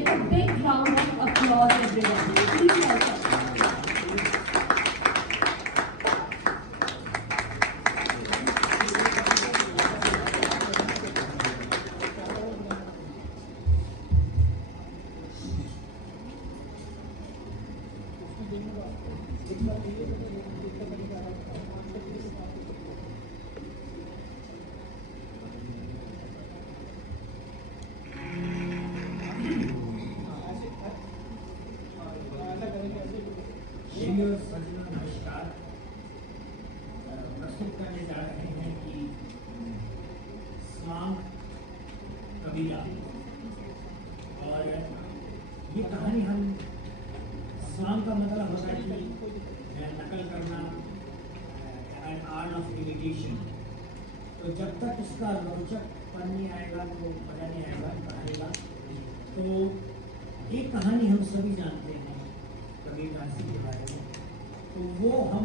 Get a big round of applause, everyone. Please welcome. नमस्कार। प्रस्तुत करने जा रहे हैं कि स्वांग कबीला, और ये कहानी हम स्वांग का मतलब होता है कि नकल करना, एन आर्ट ऑफ इमिटेशन। तो जब तक उसका रोचकपन नहीं आएगा तो मजा नहीं आएगा कहानी का। तो एक कहानी हम सभी जानते हैं कबीर दासी के बारे में, तो वो हम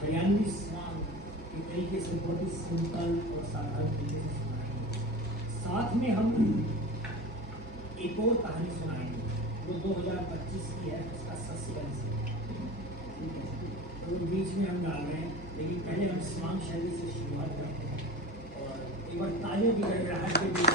हरियाणवी स्वांग के तरीके से बहुत ही सिंपल और साधारण तरीके से सुनाएंगे। साथ में हम एक और कहानी सुनाएंगे, वो 2025 की है, उसका सस्पेंस है, तो बीच में हम डाल रहे हैं। लेकिन पहले हम स्वांग शैली से शुरुआत करते हैं और एक बार तालियों की गड़गड़ाहट के बीच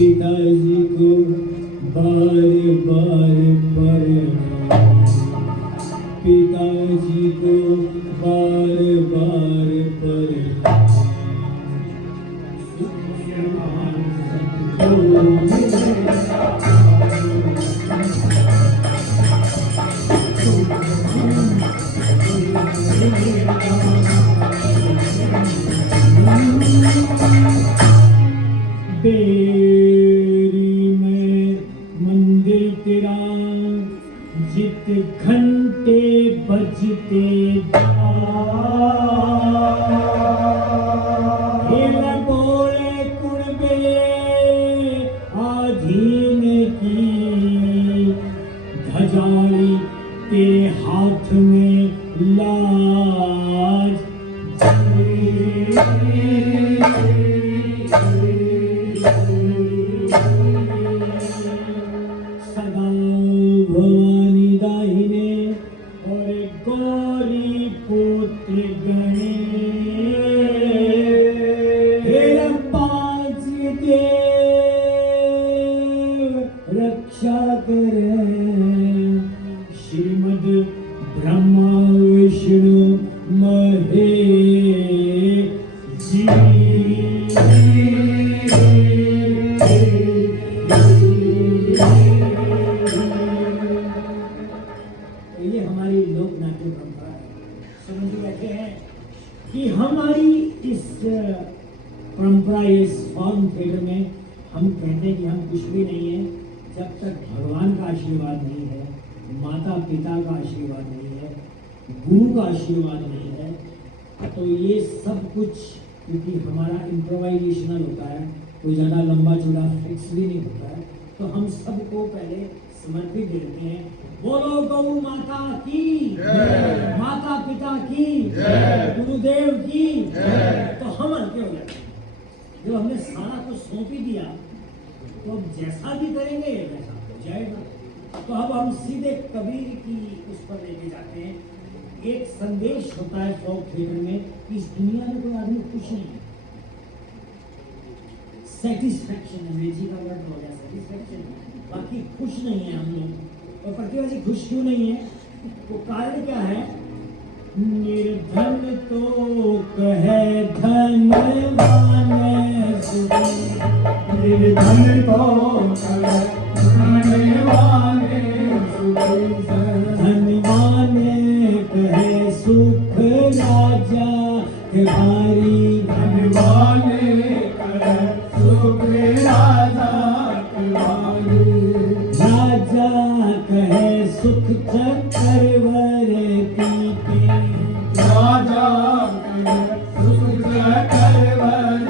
पिताजी को बार बार पिताजी को बार बार बेरी में मंदिर तेरा जित घंटे बज ते खेल बोले कुणबे आधीन की धजाली तेरे हाथ में लाज सदा भवानी दाहिने और गौरी पुत्र गणे तेरा पांच देव रक्षा करे श्रीमद ब्रह्मा विष्णु महेश जी। ये हमारी लोक नाट्य परंपरा है। समझ बैठे हैं कि हमारी इस परंपरा, इस फॉर्म थिएटर में हम कहते हैं कि हम कुछ भी नहीं है जब तक भगवान का आशीर्वाद नहीं है, माता पिता का आशीर्वाद नहीं है, गुरु का आशीर्वाद नहीं है। तो ये सब कुछ, क्योंकि हमारा इम्प्रोवाइजेशनल होता है, कोई ज़्यादा लंबा चौड़ा फिक्स भी नहीं होता है, तो हम सबको पहले समर्पित देते हैं। बोलो गौ माता की, माता पिता की, गुरुदेव की। तो हम हल्के हो जाते हैं। जब हमने सारा कुछ सौंप ही दिया तो अब जैसा भी करेंगे वैसा हो जाएगा। तो अब हम सीधे कबीर की उस पर लेके जाते हैं। एक संदेश होता है फोक थिएटर में कि इस दुनिया में कोई आदमी खुश नहीं है। सेटिस्फैक्शन, अंग्रेजी का वर्ड हो गया सेटिस्फैक्शन, बाकी खुश नहीं है हम लोग। और प्रतिवादी खुश क्यों नहीं है? वो कारण क्या है? निर्धन तो कहे धनवान सुखी, निर्धन तो कहे धनवान सुखी, धनवान कहे सुख राजा तिहारी, धनवान कहे सुख राजा तिहारी, राजा कहे सुख चक्रवर्ती के, राजा कहे सुख चक्रवर्ती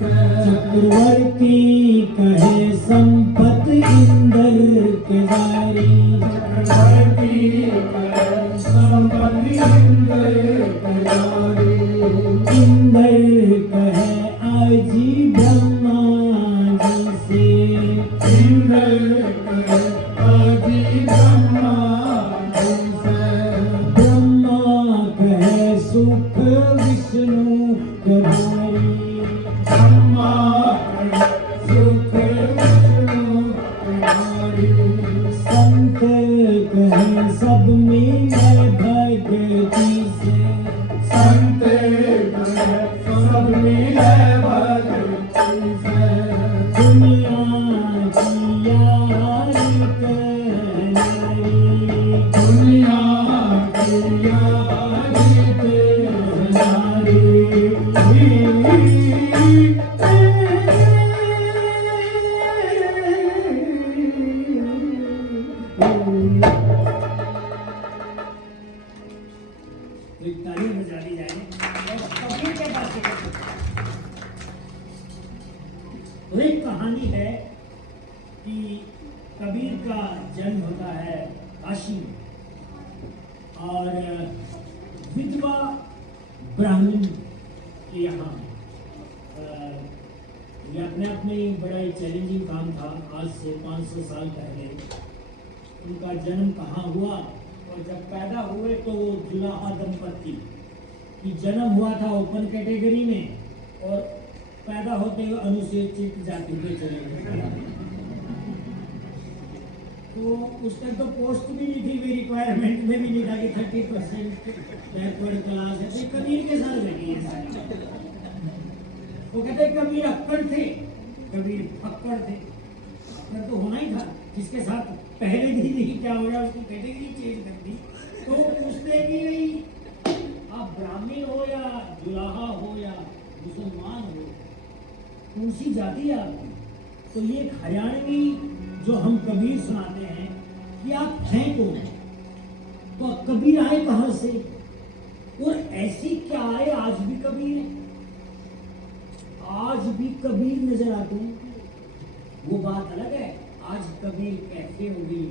के, चक्रवर्ती कहे संपत्ति इंद्र के दारी, चक्रवर्ती कहे संपत्ति इंद्र के दारी, इंद्र कहे आजी ब्रह्मा जी से, इंद्र कहे आजी ब्रह्मा जी से, ब्रह्मा कहे सुख विष्णु के भारी, ब्रह्मा कहे सुख विष्णु के भारी, संत कहे सब मिले भगती से, संत कहे सब मिले भगती से, दुनिया की यारी कहनारी, दुनिया की यारी कहनारी। एक ताली बजा दी जाए और कबीर के पास तो एक कहानी है कि कबीर का जन्म होता है काशी में और विधवा ब्राह्मण के यहाँ। ये अपने आप में बड़ा ही चैलेंजिंग काम था। आज से 500 साल पहले उनका जन्म कहाँ हुआ और जब पैदा हुए तो वो जुलाहा दंपत्ति की जन्म हुआ था ओपन कैटेगरी में और पैदा होते हुए अनुसूचित जाति पे चले गए। तो उस टाइम तो पोस्ट भी नहीं थी, रिक्वायरमेंट में भी नहीं था कि 30% बैकवर्ड क्लास है। तो कबीर के साथ लगी है। वो कहते कबीर अक्कड़ थे, कबीर फक्कड़ थे। अक्कड़ तो होना ही था, जिसके साथ पहले भी नहीं क्या हो रहा उसकी कैटेगरी चेंज कर दी। तो पूछते कि आप ब्राह्मण हो या जुलाहा हो या मुसलमान हो, कौन सी जाति है आपकी? तो ये एक हरियाणवी जो हम कबीर सुनाते हैं कि आप हैं कौन? तो कबीर आए कहां से और ऐसे क्या आए? आज भी कबीर है, आज भी कबीर नजर आते हैं। वो बात अलग है, आज कबीर कैफे हो गई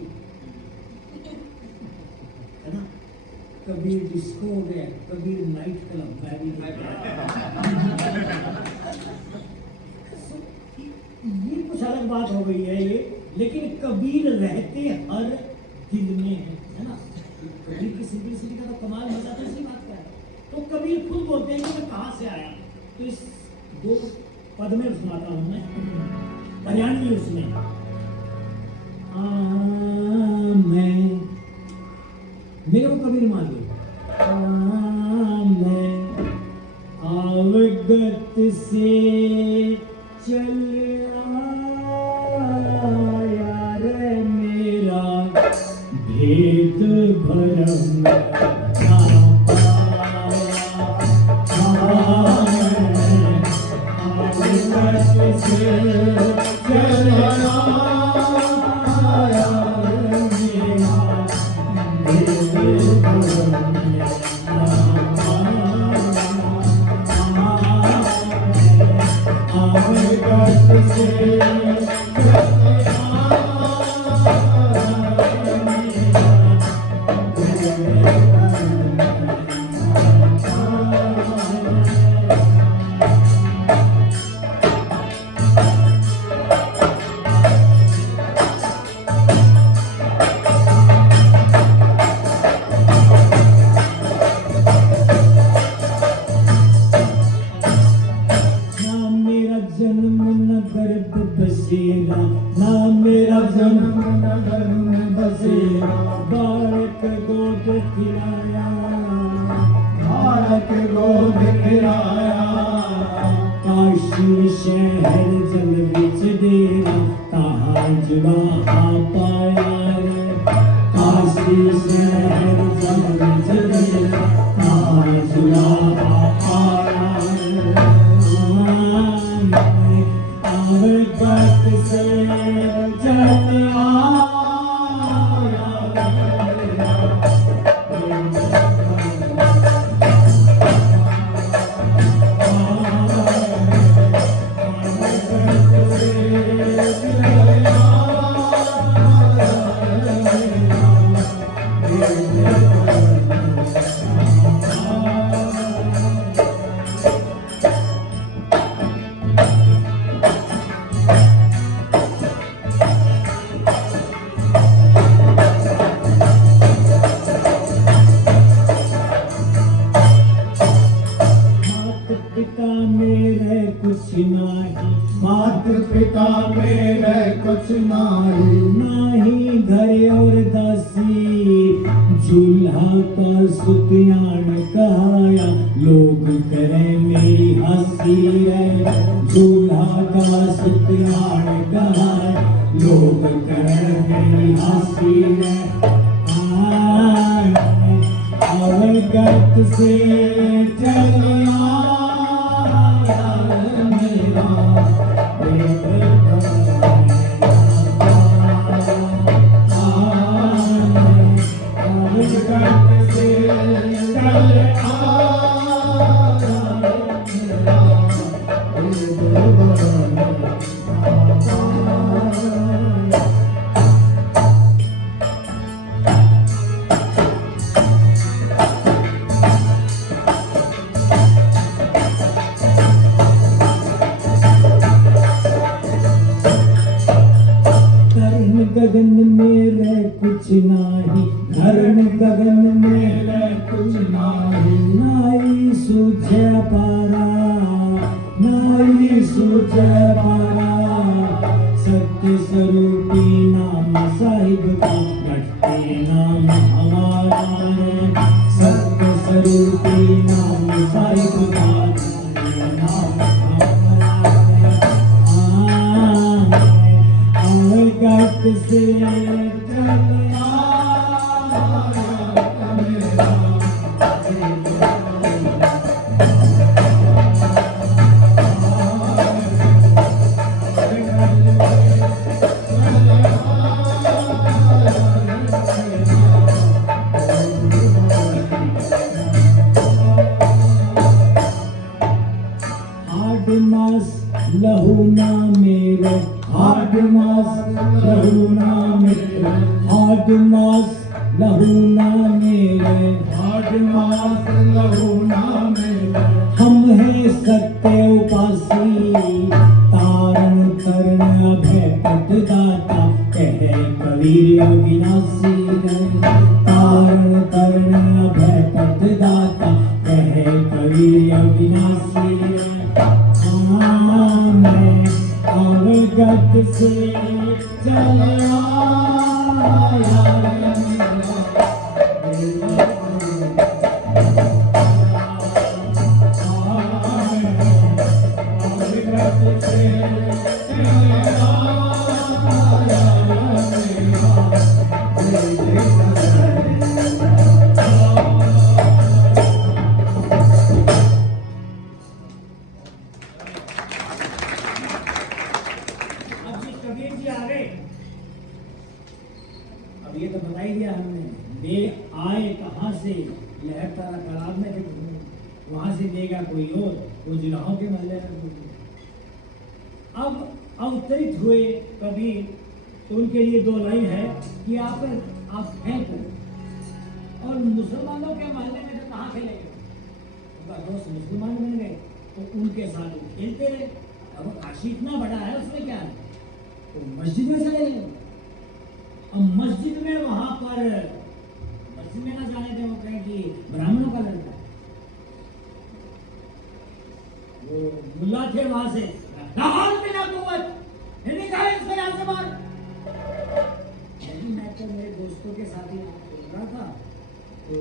है ना, कबीर डिस्को हो गया, कबीर नाइट क्लब में भी ये कुछ अलग बात हो गई है ये, लेकिन कबीर रहते हर दिल में है ना। कबीर की सिंपलिसिटी का तो कमाल मजा तो इसी बात का है। तो कबीर खुद बोलते हैं कि मैं कहाँ से आया, तो इस दो पद में सुनाता हूं मैं, हरियाणवी उसमें। मैं मेरे को कबीर मान लो, मैं अवगत से चल आया रे मेरा भेद भरम हाड मास लहू ना मेरे, हाड मास लहू ना मेरे, हाड मास लहू ना मेरे। हम हैं सत्य उपासी, तारण करण अभय पटदाता, कहे कबीर अविनाशी है। तारण करण अभय पटदाता, कहे कबीर अविनाशी है। मैं अवगत से चला अब ये तो बता ही दिया हमने, वे आए कहाँ से, लहर तारा तालाब में थे, वहां से देगा कोई और, वो जुलाहों के महल में। अब अवतरित हुए कबीर, तो उनके लिए दो लाइन है कि आप हैं कौन, और मुसलमानों के महल में तो कहाँ खेलेंगे। उनका दोस्त मुसलमान बन गए तो उनके साथ वो खेलते रहे। अब काशी इतना बड़ा है, उसमें क्या है, तो मस्जिद में चले गए। अब मस्जिद में वहां पर मस्जिद में ना जाने थे, वो कहें कि ब्राह्मणों का लड़का है। वो मुल्ला थे वहां से, मैंने कहा इसको यहाँ से मार। मैं तो मेरे दोस्तों के साथ ही बोल रहा था, तो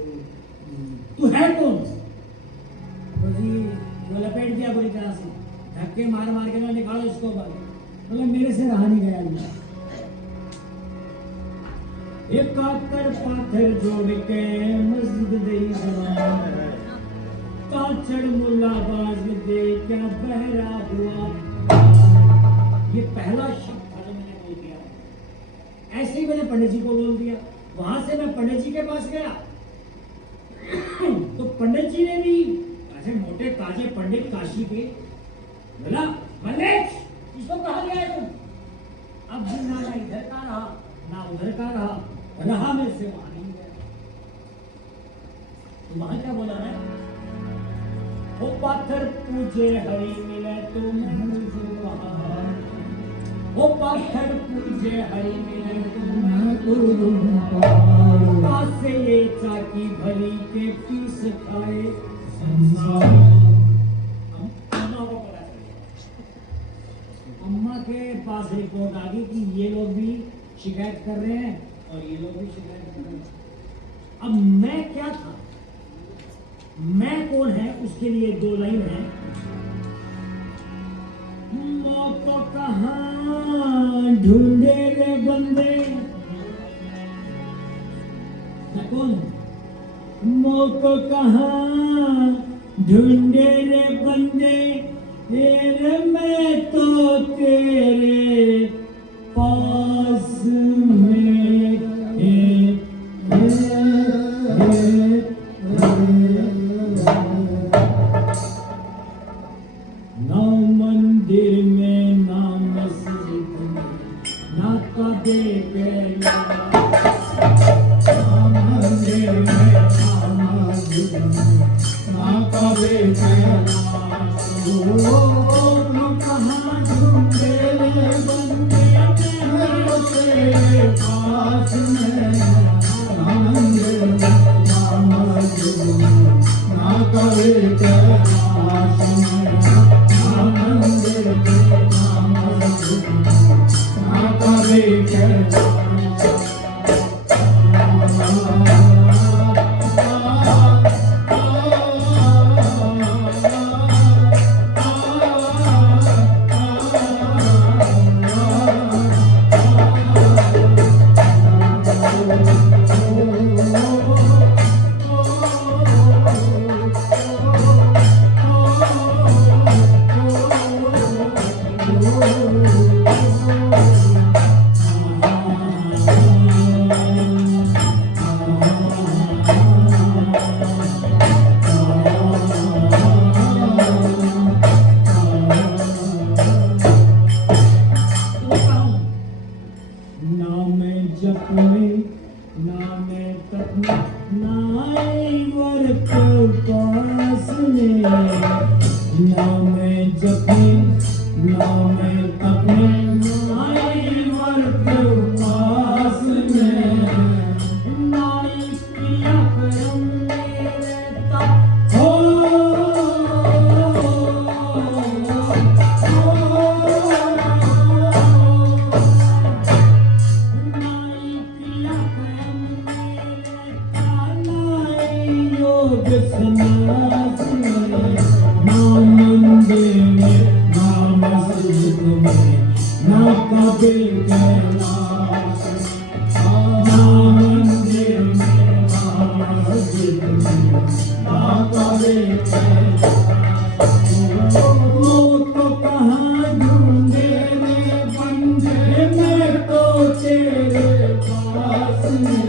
तू है कौन? तो जी वो लपेट दिया बुरी तरह से, धक्के मार मार के मैं निकालो इसको बाहर। मतलब मेरे से रहा नहीं गया। एक काकर पाथर जोड़ के मस्जिद दे जवान, ताचड़ मुल्ला बाज दे क्या बहरा हुआ। ये पहला शब्द था जो मैंने बोल दिया। ऐसे ही मैंने पंडित जी को बोल दिया। वहां से मैं पंडित जी के पास गया तो पंडित जी ने भी ऐसे मोटे ताजे पंडित काशी के बोला, मल्लेश इसको कहा गया है तुम? अब भी ना इधर का रहा ना उधर का रहा में से वहां नहीं गया। तो वहां क्या बोला है, वो पाथर पूछे हरि मिले तुम, वो पाथर पूछे हरि मिले तुम, से ये चाकी भरी के पीस खाए संसार। अम्मा के पास रिपोर्ट आ गई कि ये लोग भी शिकायत कर रहे हैं और ये लोग भी शिकायत कर रहे हैं। अब मैं क्या था, मैं कौन है, उसके लिए दो लाइन है। मौको कहाँ ढूंढे रे बंदे, मैं कौन, मौको कहाँ ढूंढे रे बंदे, तेरे मैं तो तेरे पास में ना मंदिर में ना मस्जिद में ना कदे पे, ना मंदिर में ना मस्जिद में ना कदे पे। कहाँ ढूंढे रे बंदे, तेरे पास में ना मंदिर में ना मस्जिद में ना कदे पे, ना मंदिर में ना मस्जिद में ना कदे पे। ना मैं जपे ना मैं तपे नाई मर्द पास में नाई क्रिया कर्म मेरे तप हो नाई क्रिया कर्म मेरे नाई योग सन्यास में ना मंदिर में ना मस्जिद में ना कबे कैलाश में ना मंदिर में ना मस्जिद में ना कबे कैलाश वो तो कहाँ ढूंढे रे बंदे मैं तो तेरे पास में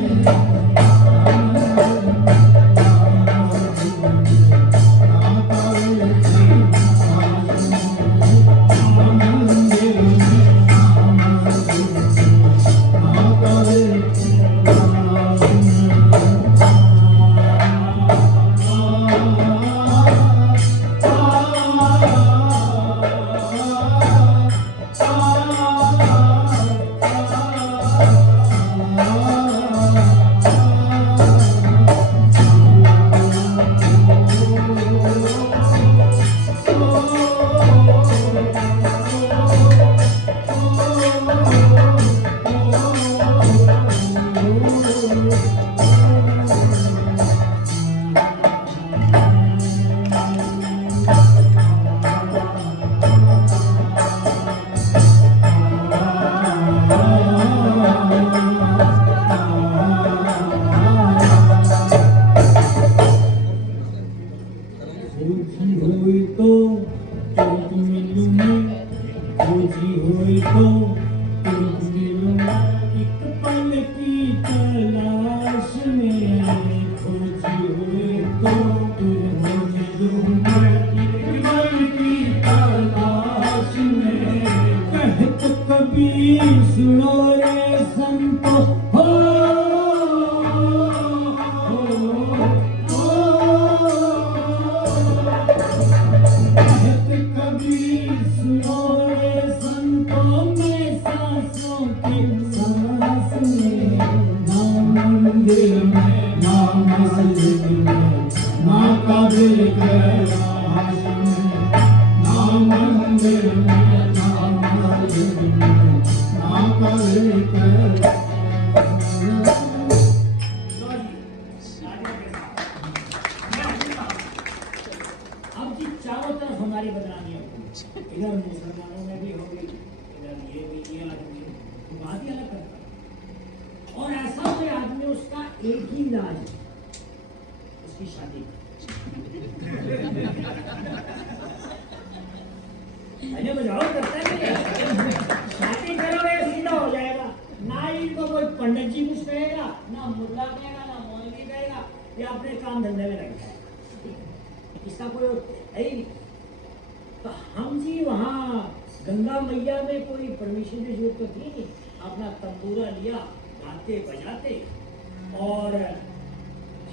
और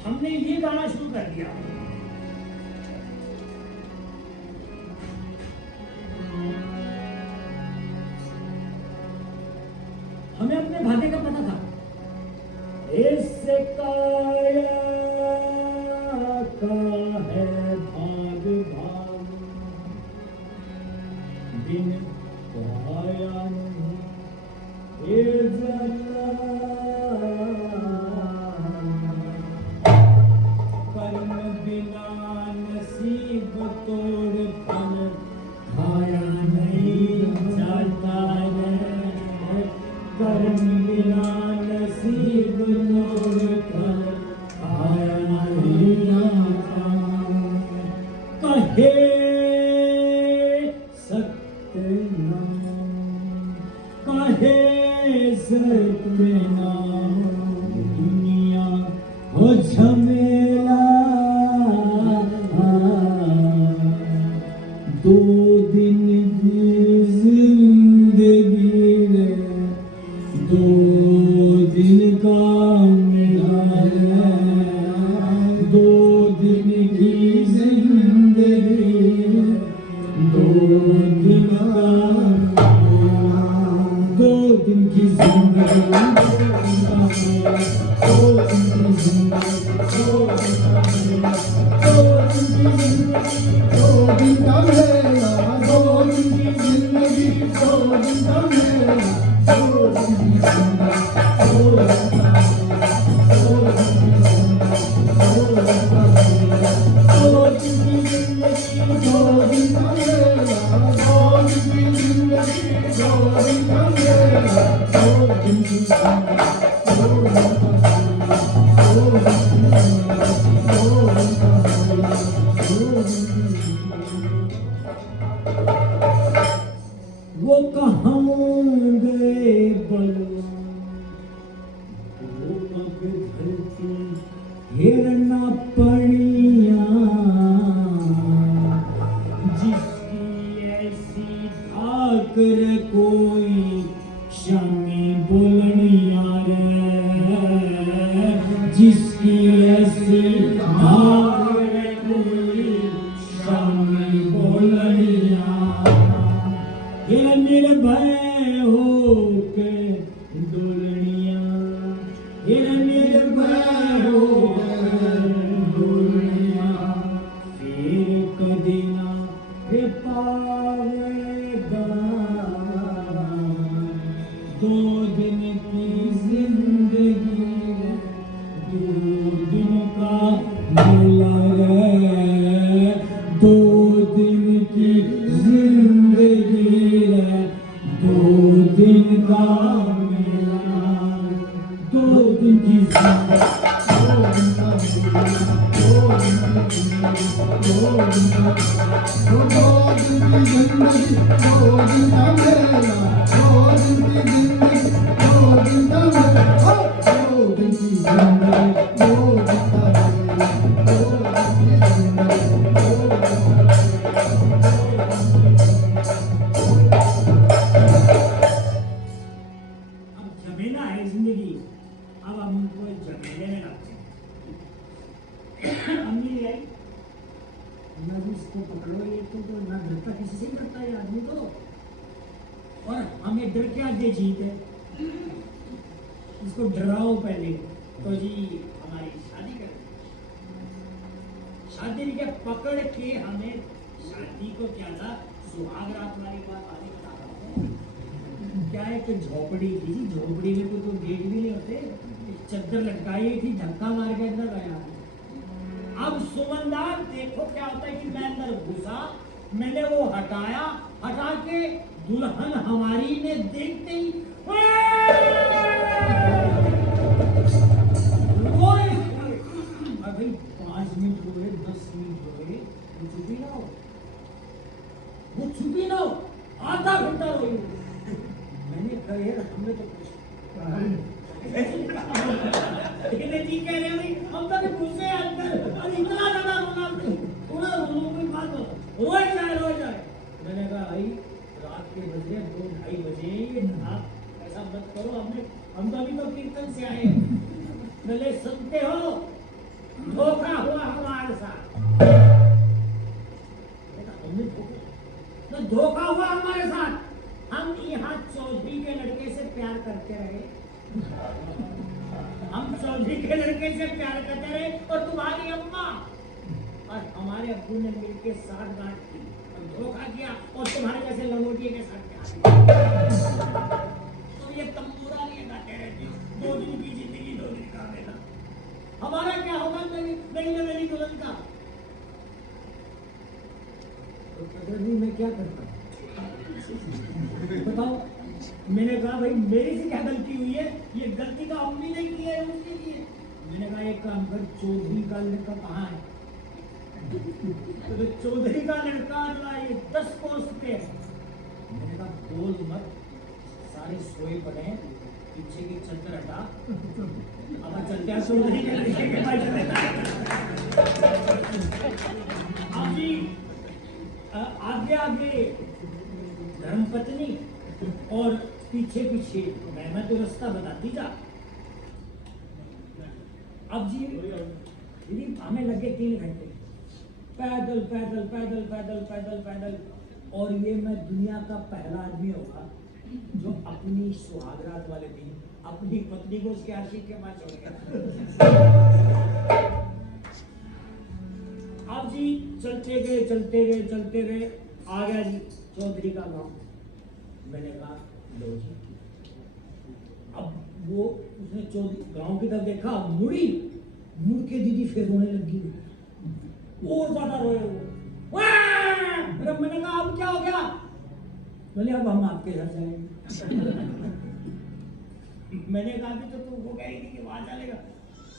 हमने ये गाना शुरू कर दिया। हमें अपने भाग्य का पता था। इससे काया का है भाग भाग बिन पाया नहीं ये जला कर्म बिना नसीब तोड़ फल खाया नहीं जाता है। कर्म बिना नसीब तोड़ फल खाया नहीं जाता। दिन का मेला, 2 दिन की जिंदगी, 2 दिन का मेला, 2 दिन की जिंदगी, 2 दिन का मेला, 2 दिन की जिंदगी, 2 दिन का मेला, 2 दिन की जिंदगी, 2 दिन का मेला, 2 दिन की जिंदगी, 2 दिन का मेला, 2 दिन की जिंदगी, 2 दिन का मेला, 2 दिन की जिंदगी, 2 दिन का मेला, 2 दिन की वो कहाँ गए बलवान, वो अब धरती हिरना पड़िया, जिसकी ऐसी ठाकर कोई शामी बोलनिया रे, जिसकी ऐसी ठाकर कोई शामी बोलनिया, ये निर्भय होके डोलनिया, ये निर्भय होके डोलनिया, फिर कदी ना रे पावेगा, 2 दिन की जिंदगी, 2 दिन का मेला रे, 2 दिन की जिंदगी रे, 2 दिन का मेला, 2 दिन की जिंदगी, 2 दिन का मेला, 2 दिन की जिंदगी, 2 दिन का मेला, 2 दिन की जिंदगी, 2 दिन का मेला, 2 दिन की जिंदगी, 2 दिन का मेला, 2 दिन की जिंदगी, 2 दिन का मेला, 2 दिन की जिंदगी, 2 दिन का अब झमेला है जिंदगी, अब हम उनको झमेले में रखते हैं। अम्मी ले आई, ना भी इसको पकड़ो, ये तो ना डरता किसी से ही करता है आदमी तो, और हमें डर के आगे जीत है, इसको डराओ पहले तो जी हमारी शादी कर, शादी के पकड़ के हमें शादी को क्या था, सुहाग रात वाली बात आगे बता रहा हूँ। क्या एक झोपड़ी थी, झोपड़ी में तो गेट भी नहीं होते, एक चद्दर लटकाई थी, धक्का मार के अंदर गया। अब सुमनदार देखो क्या होता है कि मैं अंदर घुसा, मैंने वो हटाया, हटा के दुल्हन हमारी ने देखते ही रोए। अभी 5 मिनट हुए, 10 मिनट हुए, वो छुपी ना हो, वो छुपी ना हो, आधा घंटा रोई। मैंने कहा यार हमने तो कुछ जी कह रहे भाई हम तो घुसे अंदर, अरे इतना ज्यादा रोना, थोड़ा रोने की बात हो, रोए जाए। मैंने कहा भाई रात के बजे 2-2:30 बजे, आप ऐसा मत करो, हम तो अभी तो कीर्तन से आए, पहले सुनते हो धोखा हुआ हमारे साथ, धोखा हुआ हमारे साथ, हम यहाँ चौधरी के लड़के से प्यार करते रहे, हम चौधरी के लड़के से प्यार करते रहे, और तुम्हारी अम्मा और हमारे अब्बू ने मिलकर साथ गांठ की और धोखा किया, और तुम्हारे जैसे लंगोटिए के साथ प्यार किया। तो ये तंबूरा नहीं गाते रहते, 2 दिन की जिंदगी 2 दिन का मेला, हमारा क्या होगा मेरी दुल्हन का? तो मैं क्या करता बताओ? मैंने कहा भाई मेरी से क्या गलती हुई है, ये गलती का अम्मी ने की है उसके लिए। मैंने कहा एक काम कर, चौधरी का लड़का कहाँ है? तो चौधरी का लड़का जो है ये 10 कोस पे है। मैंने कहा बोल मत, सारे सोए पड़े हैं, पीछे की चद्दर हटा, अब चलते हैं चौधरी के लड़के के पास। अभी आगे धर्मपत्नी और पीछे मैं तो रास्ता बताती जा। अब जी हमें लगे 3 घंटे पैदल, और ये मैं दुनिया का पहला आदमी होगा जो अपनी सुहागरात वाले दिन अपनी पत्नी को उसके आशिक के पास छोड़ गया। अब जी चलते गए चलते गए चलते गए, आ गया जी चौधरी का गांव। मैंने कहा लो जी, अब वो उसने चौधरी गांव की तरफ देखा, मुड़ के दीदी फिर रोने लगी, और ज्यादा रोए वो। वाह! मैंने कहा अब क्या हो गया? बोले अब हम आपके घर जाएंगे। मैंने कहा कि तो तुमको कहेगी कि वहां चलेगा।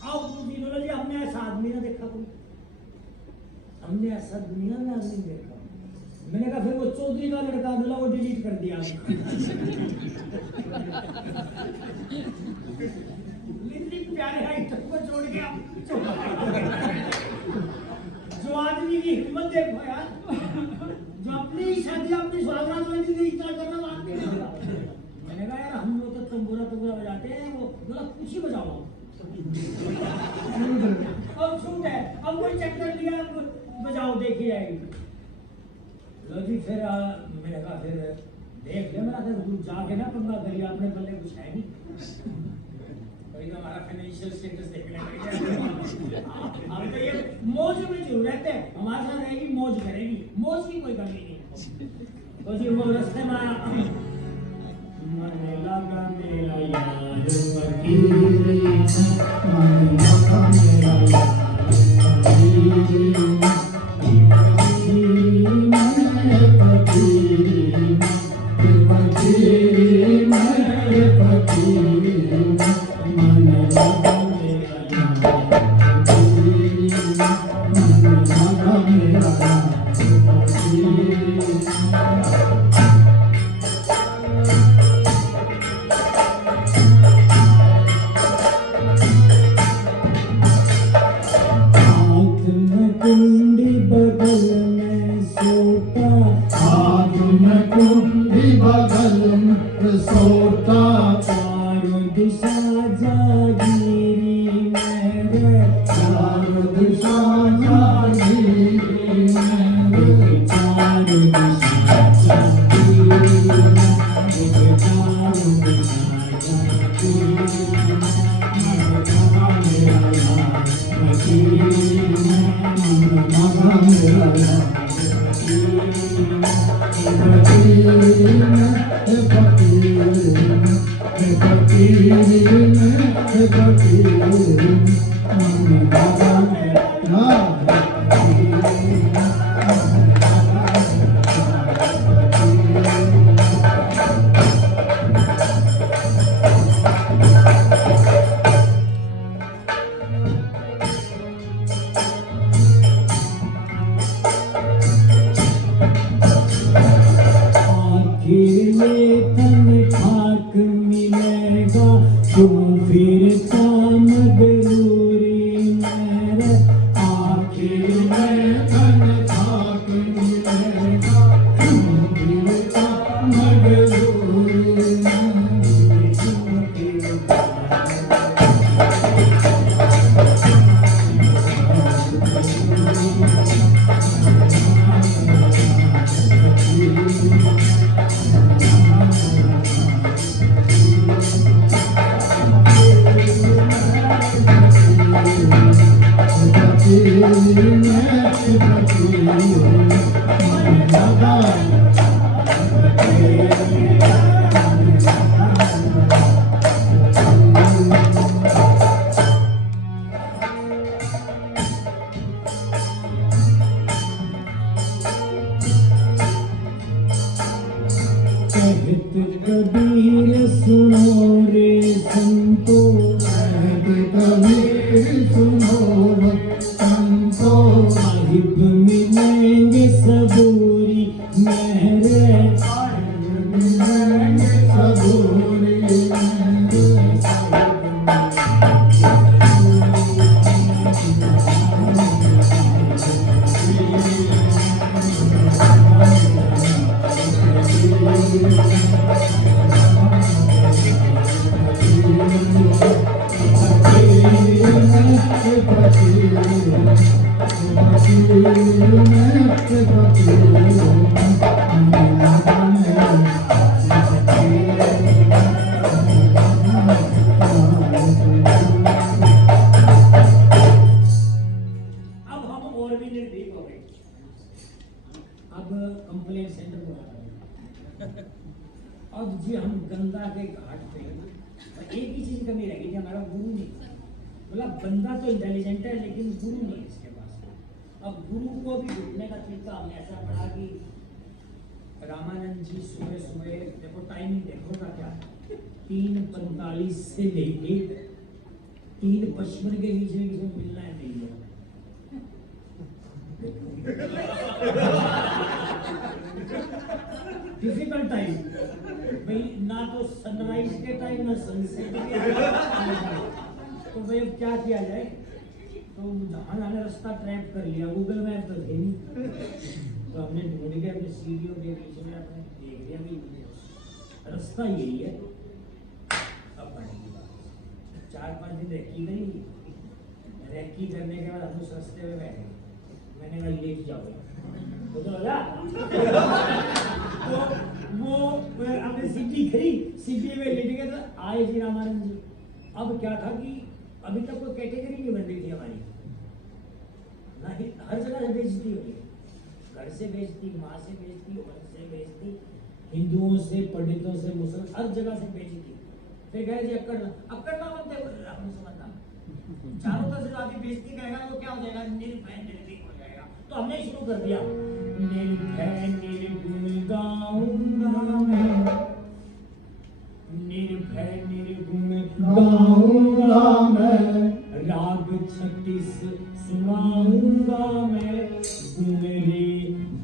अब बोले जी हमने ऐसा आदमी ना देखा, कोई हमने ऐसा दुनिया में आदमी देखा। मैंने कहा फिर वो चौधरी का लड़का बोला वो डिलीट कर दिया। प्यारे आइटम को छोड़ के जो आदमी की हिम्मत देखो यार, जो अपनी शादी अपनी सुहागरात में भी नहीं कर रहा आदमी। मैंने कहा यार हम लोग तो तंबूरा बजाते हैं, वो बोला कुछ ही बजाओ। अब छूट है, अब कोई चेक कर लिया, बजाओ देखी जाएगी। लो जी फिर मैंने कहा फिर देख ले, मेरा फिर जाके ना पंगा कर लिया, अपने पल्ले कुछ है नहीं, तो हमारा फाइनेंशियल स्टेटस देखने लगे। अब तो ये मौज में जरूर रहते हैं, हमारे साथ रहेगी मौज करेगी, मौज की कोई कमी नहीं है। तो जी वो रास्ते में आया, मन लगा मेरा यार फकीर, मन लगा मेरा यार फकीर, और भी निर्भीक हो गए। अब कंप्लेंट सेंटर को आ गए। अब जी हम गंगा के घाट पे, एक ही चीज कमी रहेगी कि हमारा गुरु नहीं, मतलब बंदा तो इंटेलिजेंट है लेकिन गुरु नहीं है इसके पास। अब गुरु को भी ढूंढने का तरीका हमने ऐसा पढ़ा कि रामानंद जी सुबह सुबह, देखो टाइमिंग देखो का क्या, 3:45 से लेके 3:55 के बीच में किसी को मिलना है नहीं है। डिफिकल्ट टाइम भाई, ना तो सनराइज के टाइम ना सनसेट के टाइम। तो भाई अब क्या किया जाए, तो जहाँ जाने रास्ता ट्रैप कर लिया, गूगल मैप तो थे नहीं, तो हमने ढूंढ के अपने सीढ़ियों के बीच में अपने देख लिया कि रास्ता यही है। अब बढ़ेगी बात, 4-5 दिन रेकी गई, रेकी करने के बाद हम उस रास्ते में बैठे, मैंने कहा लेट जाओ तो वो अपने सीढ़ी खड़ी, सीढ़ी में लेट गए, तो आए जी रामानंद जी। अब क्या था कि अभी तक कोई कैटेगरी नहीं बन रही थी हमारी ना, हर जगह से बेइज्जती हो गई, घर से बेइज्जती, माँ से बेइज्जती, औरत से बेइज्जती, हिंदुओं से, पंडितों से, मुसलमान, हर जगह से बेइज्जती। फिर कहे जी अक्कड़ना मत है, आपने समझना चारों तरफ से आदमी बेइज्जती करेगा तो क्या हो जाएगा, निर्भय निर्भीक हो जाएगा। तो हमने शुरू कर दिया, निर्भय निर्गुण गाऊंगा मैं, निर्भय निर्गुण गाऊंगा मैं, राग 36 सुनाऊंगा मैं, गुण रे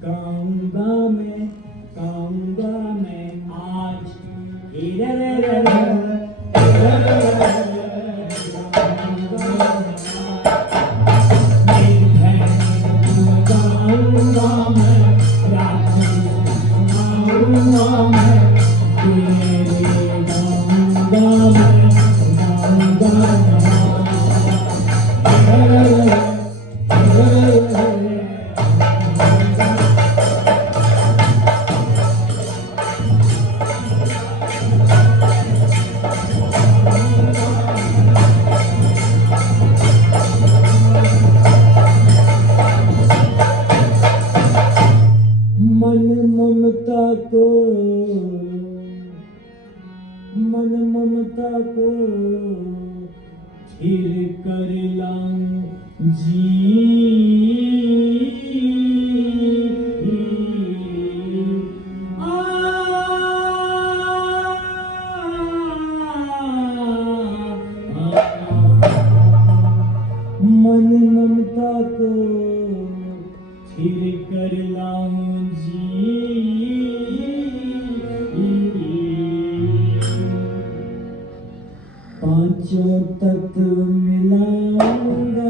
गाऊंगा मैं, गाऊंगा मैं आज हे रे रे रे निर्भय निर्गुण गाऊंगा मैं, राग 36 सुनाऊंगा मैं, गुण रे गाऊंगा मैं, गाऊंगा मन ममता को स्थिर कर लाऊं जी, मन ममता को स्थिर कर लाऊं जी, पांचों तत्व मिलाऊंगा,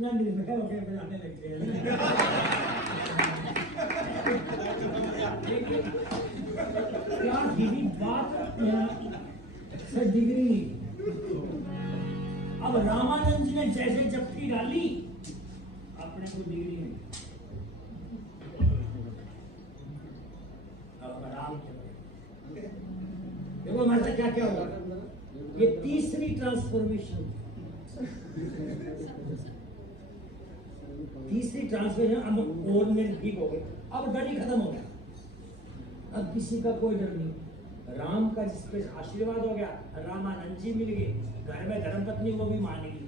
इतना निर्भय होकर बजाने लगते हैं। क्या दीदी बात सर डिग्री। अब रामानंद जी ने जैसे जप्ती डाली अपने को डिग्री में देखो हमारे साथ क्या क्या होगा। ये तीसरी ट्रांसफॉर्मेशन, अब और में ठीक हो गए। अब डर ही खत्म हो गया। अब किसी का कोई डर नहीं। राम का जिस पे आशीर्वाद हो गया, रामानंद जी मिल गए, घर में धर्मपत्नी वो भी मानेगी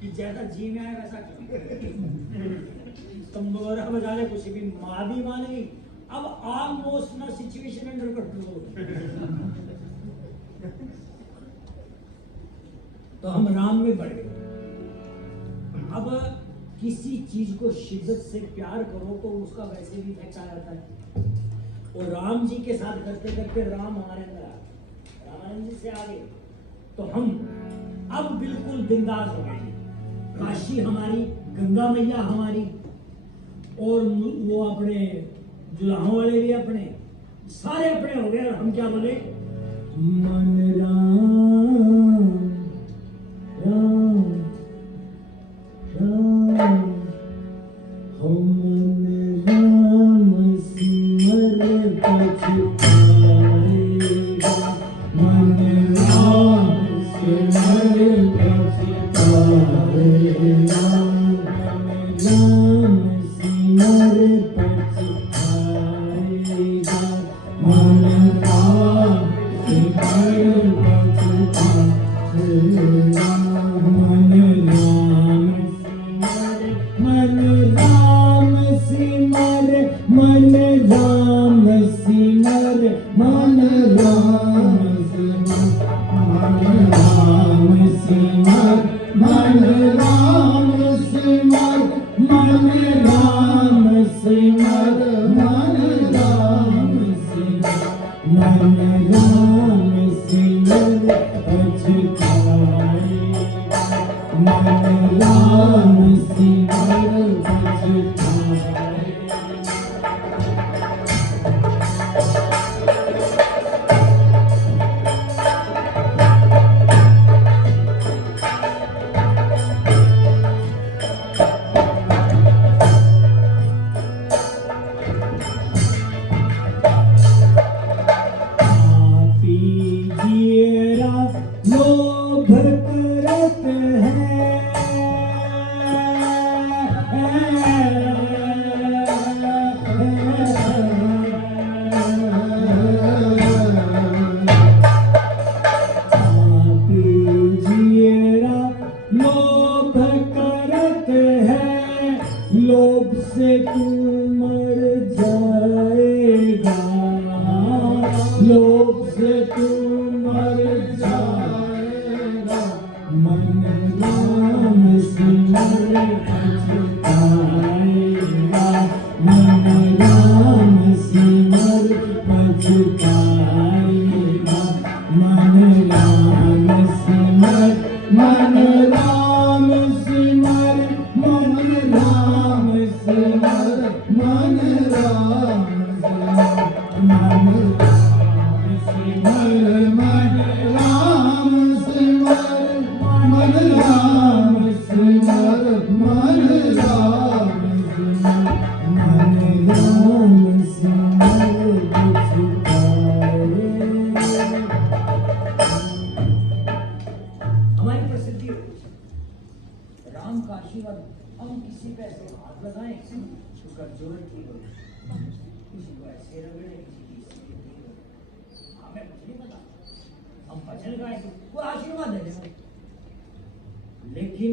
कि जैसा जी में आए वैसा तंबोरा बजाने कुछ भी माँ भी मानेगी। अब ऑलमोस्ट ना सिचुएशन अंडर कंट्रोल। तो हम राम में बढ़ गए। अब किसी चीज को शिद्दत से प्यार करो तो उसका वैसे भी इफेक्ट आ जाता है। और राम जी के साथ करते करते राम हमारे अंदर आ गए, रामानंद जी से आगे। तो हम अब बिल्कुल बिंदास हो गए। काशी हमारी, गंगा मैया हमारी, और वो अपने जुलाहों वाले भी अपने, सारे अपने हो गए। और हम क्या बोले, मन राम राम राम, हम मन राम सिमर पछताएगा, मन राम सिमर पछताएगा, मन राम सिमर पछताएगा, मन राम सिमर पछताएगा, मन राम सिमर, मन राम सिमर, मन राम सिमर, मन राम सिमर, मन राम सिमर, मन राम सिमर, मन राम सिमर, मन राम सिमर पछताएगा, मन राम सिमर पछताएगा। लोभ करत है, लोभ करत है, लोभ से तू मर जाएगा, लोभ से तू मर जाएगा, मन राम सिमर पछताएगा, मन राम सिमर पछताएगा, मन राम सिमर, मन राम सिमर, मन राम सिमर, मन राम सिमर, मन राम सिमर, मन राम सिमर, मन राम सिमर, मन राम सिमर हमारी प्रसिद्धि हो। राम का आशीर्वाद, हम किसी पे ऐसे हाथ लगाएं तो कमजोर ठीक हो, किसी को ऐसे रगड़े, किसी की हमें कुछ नहीं पता, हम भजन गाए वो आशीर्वाद दे देंगे। लेकिन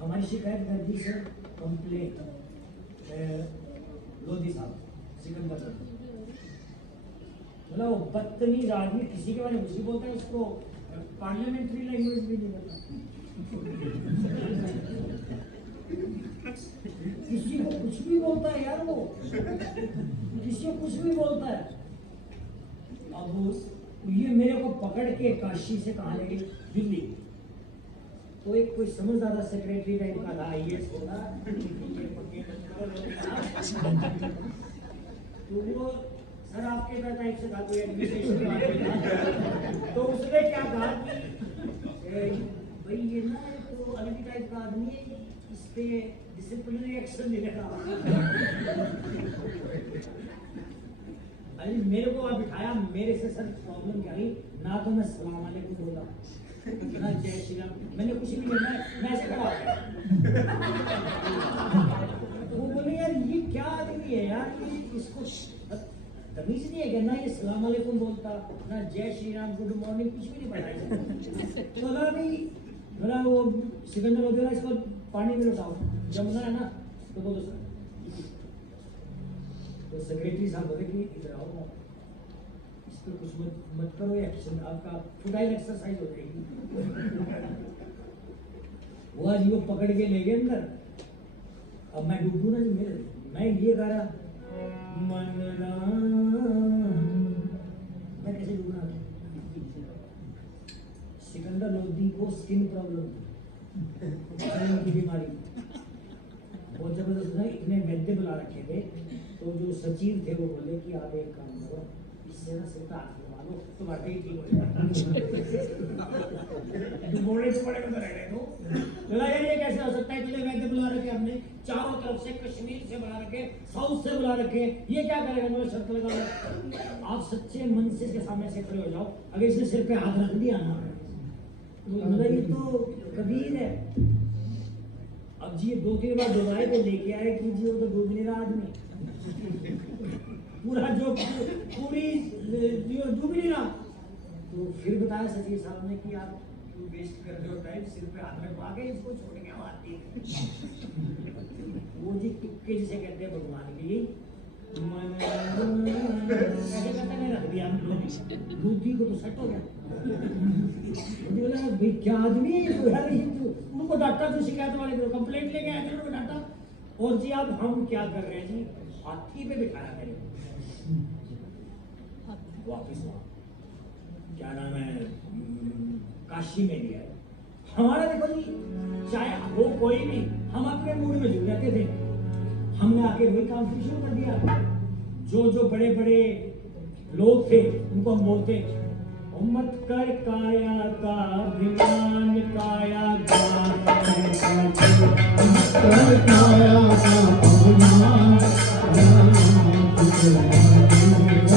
हमारी शिकायत कर दी सर, कंप्लेंट लोधी साहब सिकंदर सर, मतलब वो बदतमीज आदमी किसी के बारे में कुछ बोलता है, उसको पार्लियामेंट्री लैंग्वेज भी नहीं बोलता, किसी को कुछ भी बोलता है यार, वो किसी को कुछ भी बोलता है। अब ये मेरे को पकड़ के काशी से कहाँ ले गई, दिल्ली। तो एक कोई समझदार सेक्रेटरी टाइप का था, IAS होगा, तो वो सर आपके टाइप से था, कोई एडमिनिस्ट्रेशन वाला, तो उसने क्या कहा कि भाई ये ना तो अलग टाइप का आदमी है, इस पे डिसिप्लिनरी एक्शन लेगा। अरे मेरे को आप बिठाया, मेरे से सर प्रॉब्लम क्या हुई, ना तो मैं सलाम वालेकुम बोला, ना जय श्री राम, मैंने कुछ नहीं बोला, मैं ऐसे खड़ा हो गया। वो बोले यार ये क्या आदमी है यार, ये इसको तमीज नहीं है क्या, ना ये सलाम वालेकुम बोलता, ना जय श्री राम गुड मॉर्निंग कुछ भी नहीं बताया। तो बोला नहीं, बोला वो सिकंदर लोधी इसको पानी में लुटाओ, जमुना है ना, तो बोलो सर। तो सेक्रेटरी साहब बोले कि इधर आओ, इस पर कुछ मत करो, एक्शन आपका फुटाइल एक्सरसाइज हो जाएगी। वो आज वो पकड़ के ले गए अंदर। अब मैं डूबू ना जी, मेरे मैं ये कह रहा मन मैं कैसे डूबना। सिकंदर लोधी को स्किन प्रॉब्लम की बीमारी बहुत जबरदस्त है, इतने वैद्य बुला रखे थे। तो जो सचिव थे वो बोले कि आप एक काम करो, इससे ना सिर्फ हाथ लगा लो तो वाकई ठीक हो जाएगा। बोले तो बड़े बड़े रह गए तो बोला यार ये कैसे हो सकता है, तुझे वैद्य बुला रखे हमने, चारों तरफ से कश्मीर से बुला रखे, साउथ से बुला रखे, ये क्या करेगा। मैंने शर्त लगा, आप सच्चे मन से इसके सामने से खड़े हो जाओ, अगर इसने सिर पे हाथ रख दिया ना, तो ये तो कबीर है। अब जी 2-3 बार दुबई को लेके आए कि जी वो तो डूब नहीं रहा आदमी, पूरा जो पूरी डूब नहीं रहा। तो फिर बताया सचिव साहब ने कि आप वेस्ट कर रहे हो टाइम, सिर पे हाथ रखवा के इसको छोड़ के आती है। वो जी तुक्के जिसे कहते हैं भगवान की, रख दिया दूधी को तो सेट हो गया। भाई क्या आदमी है उनको डांटा, तो शिकायत वाले को कंप्लेंट लेके आए थे, उनको डांटा। और जी अब हम क्या कर रहे हैं जी, हाथी पे बिठाया मेरे वापिस वहाँ क्या नाम है काशी में लिया है। हमारा देखो जी, चाहे वो कोई भी, हम अपने मूड में जुड़ जाते थे, हमने आके वही काम फिर शुरू कर दिया। जो बड़े बड़े लोग थे उनको हम बोलते, मत कर काया का अभिमान, काया का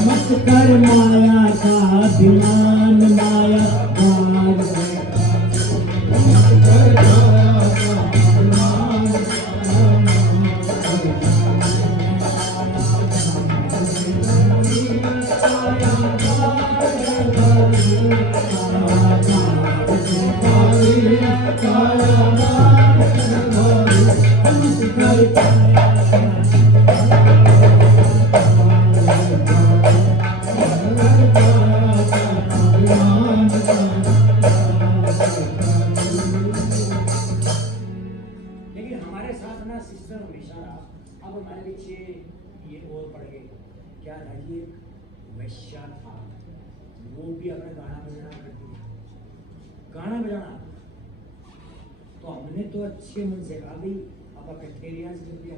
मत कर माया का अभिमान, माया गाना बजाना। तो हमने तो अच्छे मन से कहा भाई आप इकट्ठे रियाज कर दिया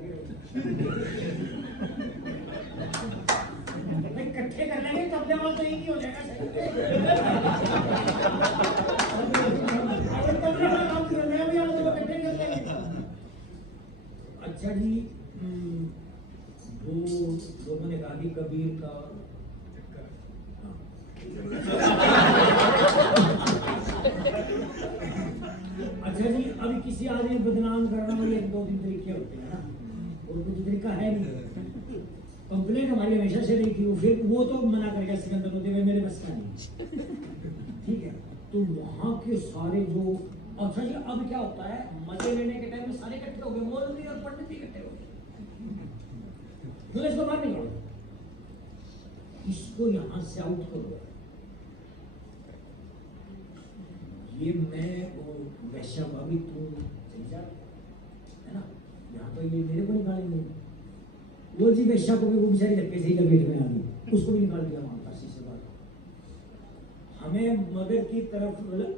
इकट्ठे कर लेंगे तो अपने बात तो एक ही हो जाएगा। अच्छा जी, वो मैंने कहा कि कबीर का अच्छा जी, अभी किसी आदमी बदनाम करना वाले 1-2-3 तरीके होते हैं ना, और कुछ तरीका है नहीं। कंप्लेंट हमारी हमेशा से रही थी, फिर वो तो मना करेगा सिकंदर होते हुए मेरे बस का नहीं, ठीक है। तो वहाँ के सारे जो, अच्छा जी अब क्या होता है, मजे लेने के टाइम में सारे इकट्ठे हो गए, मौलवी और पंडित इकट्ठे हो गए, तो इसको बाहर निकालो, इसको यहाँ से आउट करो। ये मैं और वैश्या भाभी तू चल जा, है ना, यहाँ तो ये मेरे को निकालेंगे। वो जी वैश्या को भी वो बेचारी धक्के से ही लपेट में आ गई, उसको भी निकाल दिया वहाँ काशी से बाहर। हमें मगर की तरफ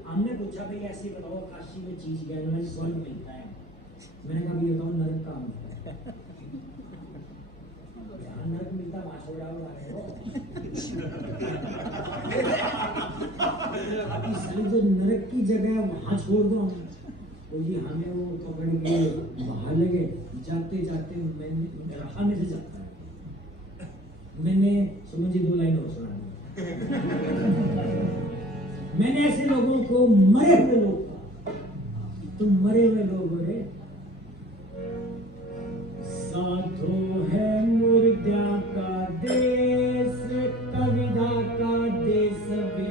हमने पूछा भाई ऐसे बताओ काशी में चीज क्या है, मैंने स्वर्ग मिलता है। मैंने कहा ये बताओ नरक कहाँ मिलता है? जहाँ नरक मिलता है वहाँ छोड़ा हुआ है वो। अभी सारी जो नरक की जगह है वहाँ छोड़ दो हम। तो जी हमें वो पकड़ के बाहर लगे, जाते जाते मैंने राह में से जाता है, मैंने समझी 2 लाइन और सुना दी। मैंने ऐसे लोगों को मरे हुए लोग कहा, तुम मरे हुए लोग हो रे, साधो है मुर्दा का देश, कविता का देश भी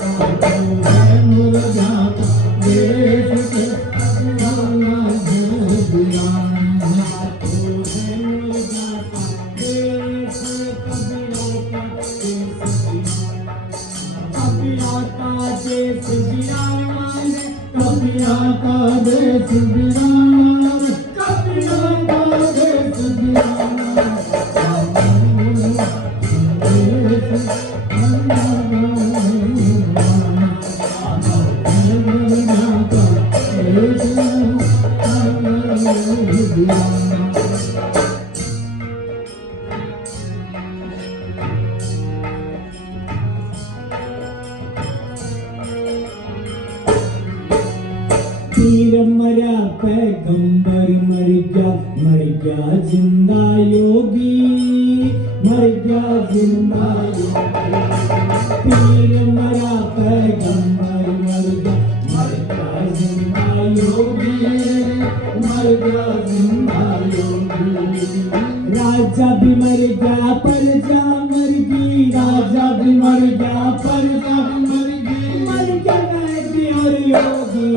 साधो है मुर्दा का देश, कविता का देश बिराना, कपिला का देश बिराना, पीर मरा पैगंबर मर गया जिंदा योगी, मर गया जिंदा योगी। पीर मरा पैगंबर मर गया जिंदा योगी, मर गया जिंदा योगी। राजा भी मर गया प्रजा मर गई, राजा भी मर गया प्रजा मर गई, मर गया वैद्य और योगी।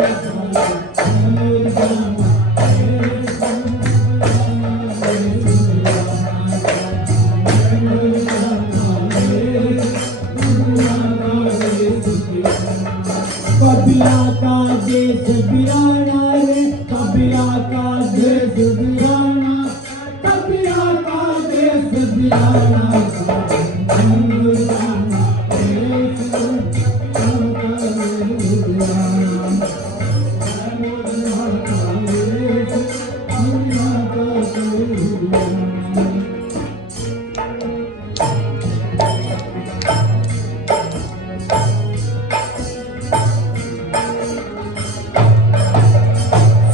कबीरा का देश बिराना रे, कबीरा का देश बिराना, कबीरा का देश बिराना।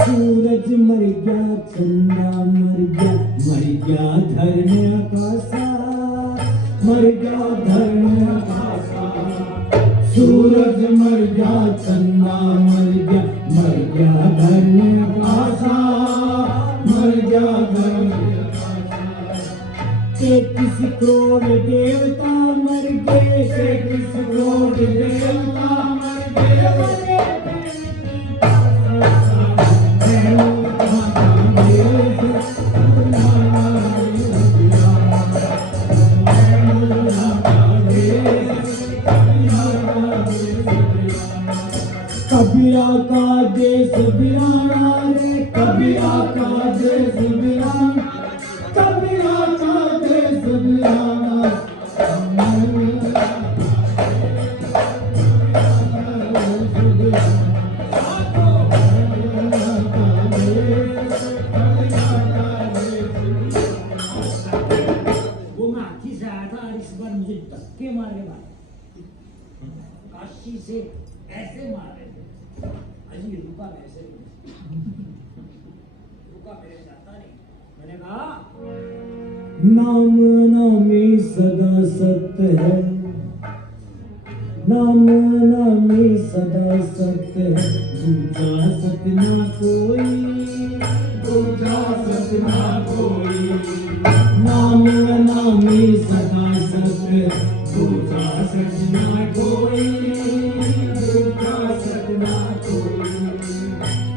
सूरज मर गया, चंदा मर गया धरने आकाशा, मर गया धरने आकाशा। सूरज मर गया, चंदा मर गया धरने आकाशा, मर गया धरने आकाशा। 33 करोड़ देवता मर गए, 33 करोड़ देवता मर गए। कबीरा का देश बिराना रे, कबीरा का देश बिराना, कबीरा का देश बिराना। वो मैं हाथी से आया था और इस बार मुझे धक्के मारे भाई, काशी से ऐसे मार रहे थे। अजी रुका ऐसे रुका, मेरे जाता नहीं। मैंने कहा नाम नामी सदा सत्य है, नाम नामी सदा सत्य है, दूजा सत्य ना कोई, दूजा सत्य ना कोई। नाम नामी सदा सत्य, दूजा सत्य ना कोई, दूजा सत्य ना कोई।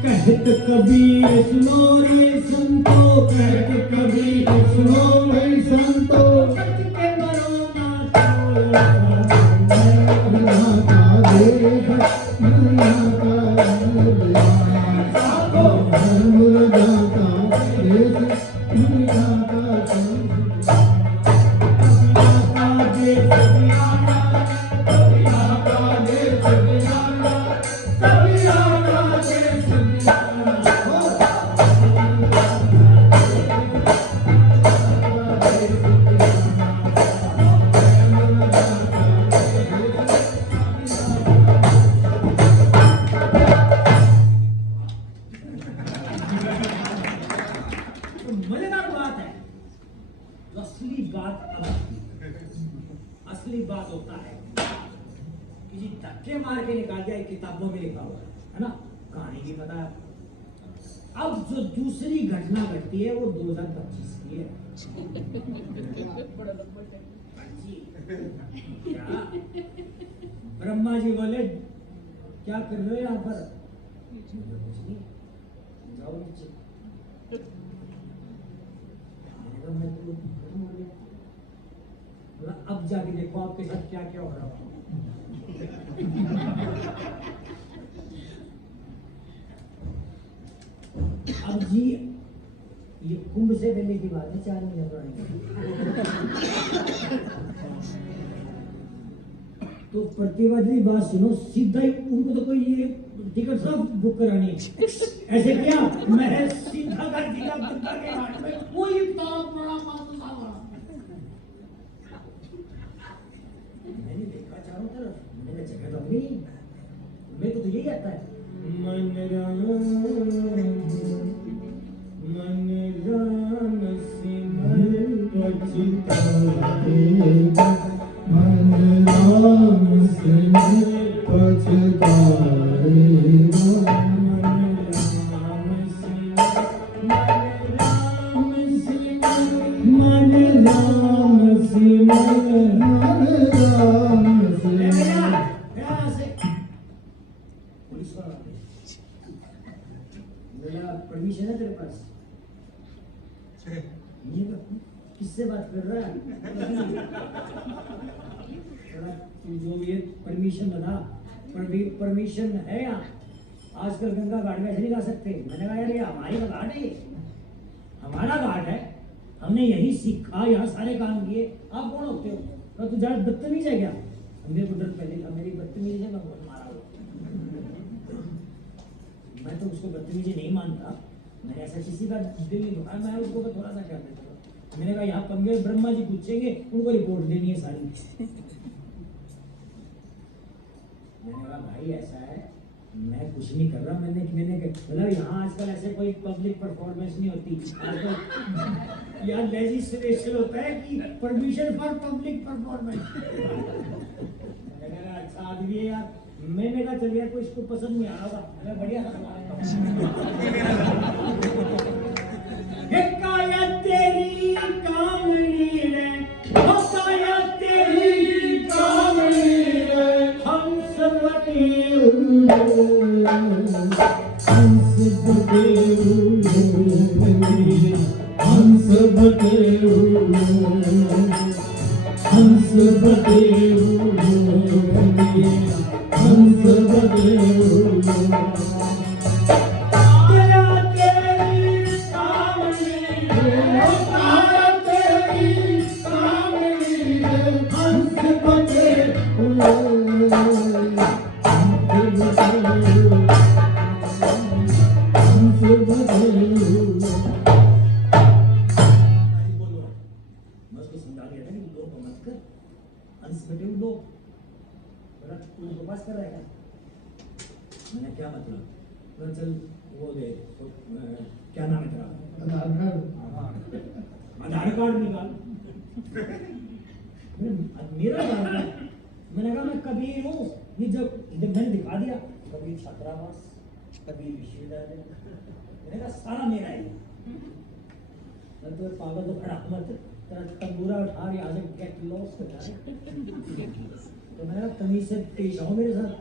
कहत कबीर सुनो रे संतो, कहत कबीर सुनो रे संतो, सच के मरो ना छोड़ो। दुनिया का देश, दुनिया का साधो है मुर्दा का देश, दुनिया का देश। कबीरा का देश बिराना, कबीरा का मजेदार बात है, जो असली बात अब आती है। असली बात होता है किसी धक्के मार के निकाल दिया, किताबों में लिखा हुआ है ना, कहानी की पता है। अब जो दूसरी घटना घटती है वो 2025 की है। क्या? ब्रह्मा जी बोले क्या कर रहे हो यहाँ पर? कुछ नहीं, जाओ नीचे। अब जाके देखो आपके साथ क्या क्या हो रहा है। अब जी ये कुंभ से पहले की बात है, 4 महीने पुरानी। तो प्रतिवादी बात सुनो, सीधा ही उनको तो कोई ये टिकट सब बुक करानी है। ऐसे किया, मैं सीधा कर दिया गंगा के घाट में, कोई तारा बड़ा पास मैंने देखा चारों तरफ, मैंने जगह तो नहीं, मेरे को तो यही आता है। मन राम सिमर पछताएगा, मन राम सिमर पछताएगा, मन राम सिमर परमिशन है तेरे पास? किससे बात कर रहा है? तू जो ये परमिशन बता, परमिशन है यहाँ? आजकल गंगा घाट में ऐसे नहीं जा सकते। मैंने कहा यार ये हमारी घाट है, हमारा घाट है, हमने यही सीखा, यहाँ सारे काम किए, आप कौन होते हो? तो तू ज्यादा बदतमीज है क्या? मेरे को डर पहले था, मेरी बदतमीजी से मैं बहुत मारा हुआ। मैं तो उसको बदतमीजी नहीं मानता, मैंने ऐसा किसी का दिल नहीं दुखाया, मैं उसको थोड़ा सा कर देता हूँ। मैंने कहा यहाँ पंगे ब्रह्मा जी पूछेंगे, उनको रिपोर्ट देनी है सारी। मैंने कहा भाई ऐसा है, मैं कुछ नहीं कर रहा, मैंने मतलब यहाँ आजकल ऐसे कोई पब्लिक परफॉर्मेंस नहीं होती आजकल। यहाँ लेजिस्लेशन होता है कि परमिशन फॉर पब्लिक परफॉर्मेंस। अच्छा आदमी है यार। मैंने कहा चलिए कोई इसको पसंद नहीं आ रहा था, बढ़िया तेरी कामनी रे, तेरी कामनी रे, हंस बटे हंस बटे हंस बटे हंस बटे हंस बटे कर रहा है। मैंने क्या मतलब? चल वो दे, तो, क्या नाम है तेरा? आधार कार्ड निकाल। मेरा आधार कार्ड? मैंने कहा मैं कबीर हूँ। ये जब मैंने दिखा दिया, कबीर छात्रावास, कबीर विश्वविद्यालय, मैंने कहा सारा मेरा है। तो पागल तो खड़ा मत, तेरा तंबूरा उठा यहाँ से गेट लॉस्ट हो जाए। तो मैंने तमीज से पेश आओ मेरे साथ।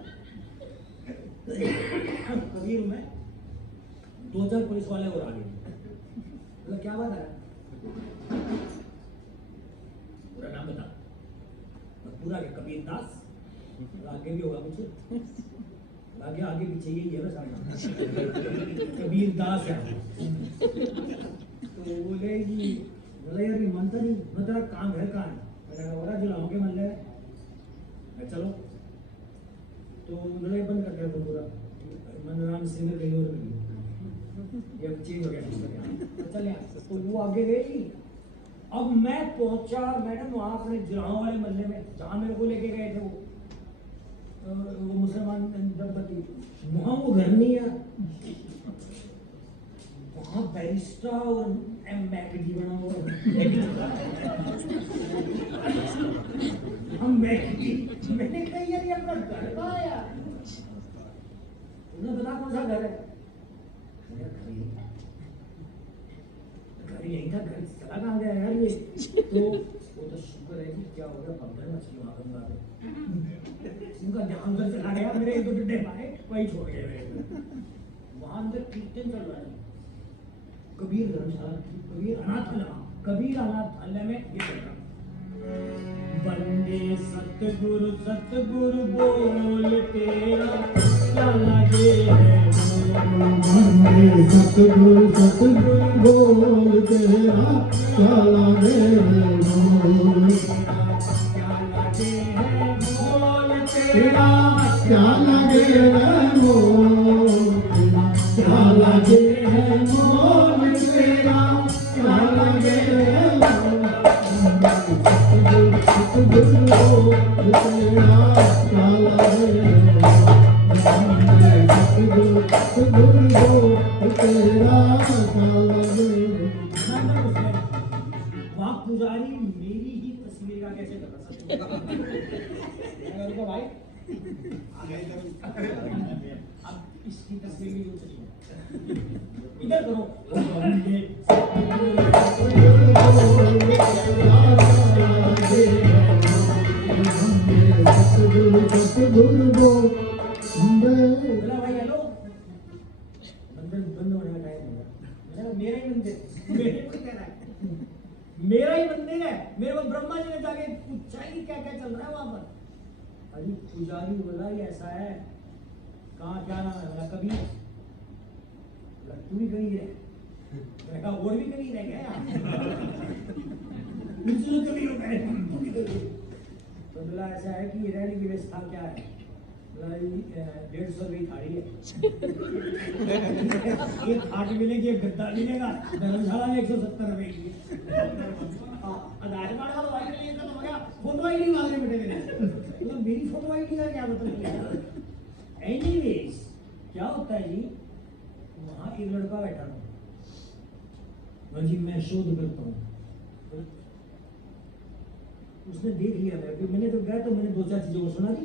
कबीर मैं 2-4 पुलिस वाले और आ गए। मतलब क्या बात है? पूरा नाम बता। पूरा क्या? कबीर दास। आगे भी होगा कुछ, आगे पीछे यही है बस। कबीर दास है। तो बोलेगी बोला यार ये मनता नहीं, मैं तेरा काम है कहाँ है? मैंने कहा बोला जिलाओगे मन ले चलो। तो मैंने बंद कर दिया पूरा, मन राम सिंह ने कहीं और ये चेंज हो गया। तो चल यहाँ तो वो आगे गई। अब मैं पहुंचा मैडम वहाँ अपने जिलाओं वाले मल्ले में, जहाँ मेरे को लेके गए थे वो मुसलमान दंपति, वहाँ वो घर नहीं है। हाँ बैरिस्टा और मैकडी बना हुआ हम मैकडी। मैंने कहा यार ये अपना घर कहाँ है यार? उन्होंने बता कौन सा घर है? घर यही था, घर चला कहाँ गया यार ये? तो वो तो शुक्र है कि क्या हो गया, पंद्रह मछली वहां पर मारे, उनका ध्यान उधर चला गया, मेरे एक दो डंडे मारे वही छोड़ गए मेरे। वहां अंदर कीर्तन चल रहा है, कबीर धर्मशाला, कबीर अनाथालय में ये चल रहा। वंदे सतगुरु सतगुरु बोल तेरा क्या लगे है, वंदे सतगुरु सतगुरु बोल तेरा क्या लगे है बोल, क्या लगे है बोल तेरा क्या लगे है बोल, क्या लगे है बोल तेरा क्या लगे है बोल, सतगुरु बोल तेरा क्या लगे है बोल, सतगुरु बोल तेरा क्या लगे है। वहाँ पुजारी मेरी ही तस्वीर का कैसे कर सकता भाई? अब इसकी तस्वीर भी जो चली इधर करो। बोला भाई हेलो, मंदिर बंद होने का टाइम हो गया। मेरा ही मंदिर, मेरे को कह रहा है मेरा ही मंदिर है, मेरे को ब्रह्मा जी ने जाके पूछा ही क्या क्या चल रहा है वहां पर। अरे पुजारी बोला ये ऐसा है, कहाँ क्या नाम है? बोला कबीर। बोला तू भी कबीर है? मैंने कहा और भी कबीर है क्या यार? मुझे कबीर हो गए, तू भी कबीर। तो बोला ऐसा है कि रहने की व्यवस्था क्या है? बोला 150 रुपये की थाली है। एक खाट मिलेगी, एक गद्दा मिलेगा, धर्मशाला में 170 रुपये की। आधार कार्ड का तो भाई नहीं है, तो हो गया फोटो आईडी मांगने बेटे मेरे। मतलब मेरी फोटो आईडी का क्या मतलब है? एनीवेज क्या होता है जी, वहाँ एक लड़का बैठा था, जी मैं शोध करता हूँ। उसने देख लिया मैंने तो गया, तो मैंने दो चार चीजों को सुना दी।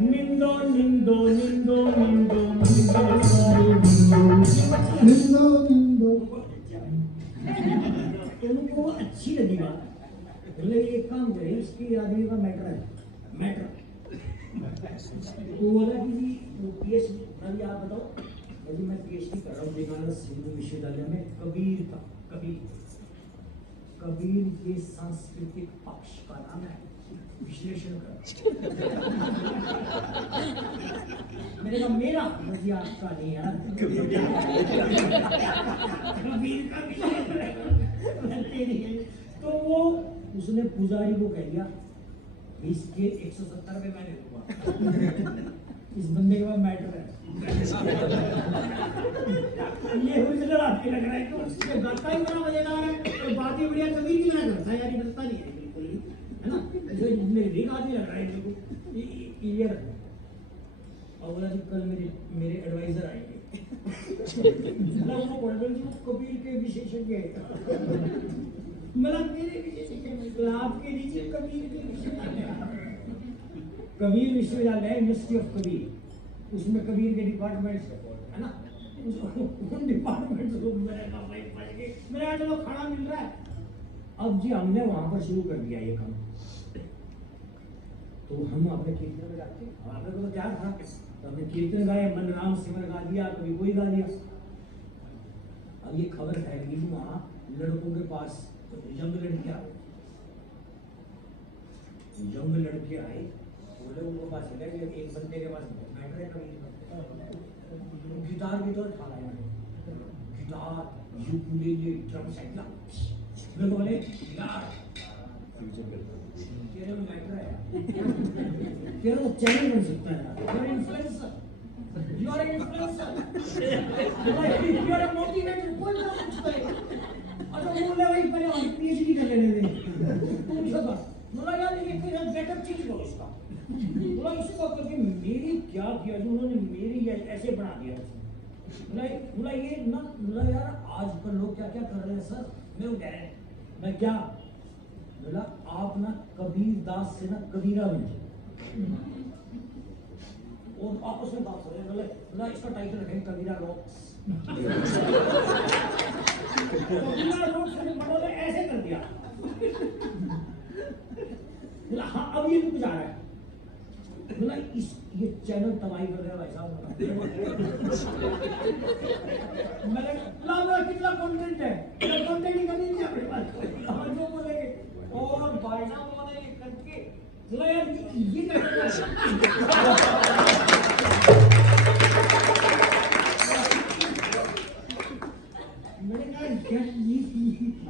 निंदो निंदो निंदो निंदो निंदो निंदो उनको अच्छी लगी बात। बोले एक काम करे, इसके आदमी का मैटर है, मैटर। तो बोला कि जी पीएचडी, अभी आप बताओ। अभी मैं पीएचडी कर रहा हूँ विवेकानंद हिंदू विश्वविद्यालय में। कबीर का कबीर के सांस्कृतिक पक्ष का नाम है विश्लेषण कर। मेरा मुझे आपका नहीं यार, कबीर का तो वो उसने पुजारी को कह दिया इसके 170 रुपये मैंने दूंगा, इस बंदे के पास मैटर है। ये हुजर आपके लग रहा है कि उसके गाता ही बड़ा मजेदार है, तो बात ही बढ़िया कबीर की तरह करता है यार, ये डरता नहीं है बिल्कुल भी, है ना? मेरे भी आदमी लग रहा है मेरे को क्लियर। और बोला जी कल मेरे एडवाइजर आएंगे। कबीर के विशेषज्ञ है, मतलब मेरे विशेषज्ञ आपके नीचे कबीर के विशेषज्ञ। कबीर विश्वविद्यालय यूनिवर्सिटी ऑफ कबीर, उसमें कबीर के डिपार्टमेंट्स है ना, उन डिपार्टमेंट्स को मेरा चलो खाना मिल रहा है। अब जी हमने वहां पर शुरू कर दिया ये काम। तो हम अपने कीर्तन में जाते हैं, आपने तो क्या था, तो हमने कीर्तन गाए, मन राम सिमर गा दिया, कभी कोई गा दिया। अब ये खबर फैल गई वहां लड़कों के पास, तो यंग लड़कियां आए, बोले उनको पास चले गए, एक बंदे के पास बैठ रहे कभी गिटार भी तो उठा लाए, गिटार यूकुलेले ड्रम सेट ला, मैं बोले गिटार तेरे में बैठ रहा है, तेरा तो चैनल बन सकता है, you are an influencer, you are a motivator, कोई ना पूछता है। अच्छा बोले भाई पहले हम पीएचडी कर लेने दें, पूछा था, बोला यार ये फिर बैकअप चीज करो इसका, बोला इसको करके मेरी क्या किया जो उन्होंने मेरी ऐसे बना दिया, बोला ये ना, बोला यार आजकल लोग क्या क्या कर रहे हैं सर। मैं वो कह रहे हैं, मैं क्या, बोला आप ना कबीर दास से ना कबीरा बन जाए। और आपस में बात हो रहे हैं, बोला इसका टाइटल रखेंगे कबीरा रॉक्स। कबीरा रॉक्स ने बड़ों ने ऐसे कर दिया। बोला हाँ अब ये कुछ आ रहा है। बोला ये चैनल तबाही कर रहा है भाई साहब। मैंने बोला कितना कंटेंट है, कंटेंट ही करनी नहीं अपने पास, हम जो बोलेंगे। और भाई साहब उन्होंने ये करके बोला यार ये क्या कर रहा है। मैंने कहा क्या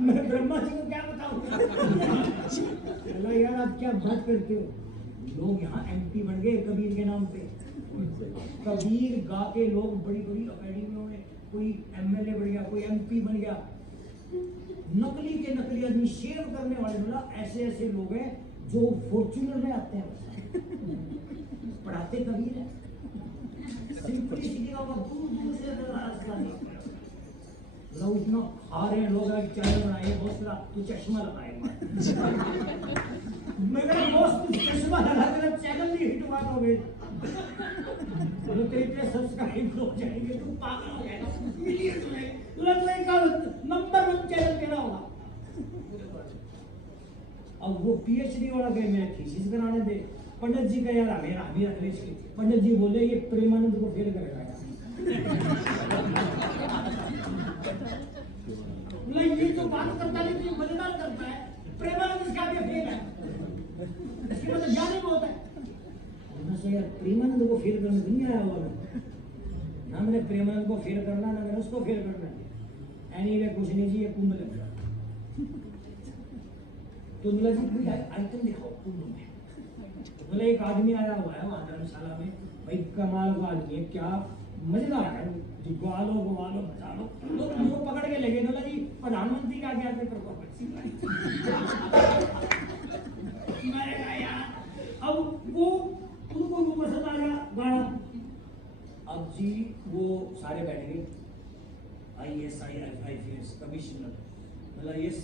मैं ब्रह्मा जी को क्या बताऊं। बोला यार आप क्या बात करते हो, लोग यहाँ एमपी बन गए कबीर के नाम पे। कबीर गा के लोग बड़ी बड़ी अकेडमियों में, कोई एमएलए बन गया, कोई एमपी बन गया। नकली के नकली आदमी, शेव करने वाले, बोला ऐसे ऐसे लोग हैं जो फॉर्च्यूनर में आते हैं, पढ़ाते कबीर है। सिंपलिसिटी का दूर दूर से रास्ता नहीं, लोग इतना खा रहे हैं। लोग चैनल बनाए, बहुत सारा तू चश्मा लगाए। मेरा दोस्त चश्मा लगा तेरा चैनल नहीं हिट हुआ तो तेरे सब्सक्राइब हो जाएंगे, तू पागल हो जाएगा। मिलियंस में तुला तो एक नंबर 1 चैनल तेरा होगा। अब वो पीएचडी वाला गए मेरे थीसिस बनाने दे, पंडित जी का यार हमें अखिलेश की पंडित जी बोले ये प्रेमानंद को फेल करेगा। ये जो बात करता है तो मजेदार करता है, प्रेमानंद इसका भी फेल है, इसके मतलब ज्ञान ही बहुत है। यार प्रेमानंद को फेल करने नहीं आया हुआ ना, मैंने प्रेमानंद को फेल करना ना मैंने उसको फेल करना। एनीवे कुछ नहीं जी, ये कुंभ लग गया। तो बोला जी कोई आइटम दिखाओ कुंभ में। बोले एक आदमी आया हुआ है वहां धर्मशाला में, भाई कमाल का आदमी है, क्या मजेदार है, बचा लो तो मुंह पकड़ के लगे। बोला जी प्रधानमंत्री का क्या पेपर अब वो उनको पसंद आ गया गाना। अब जी वो सारे बैठ गए, IAS IPS कमिश्नर। बोला yes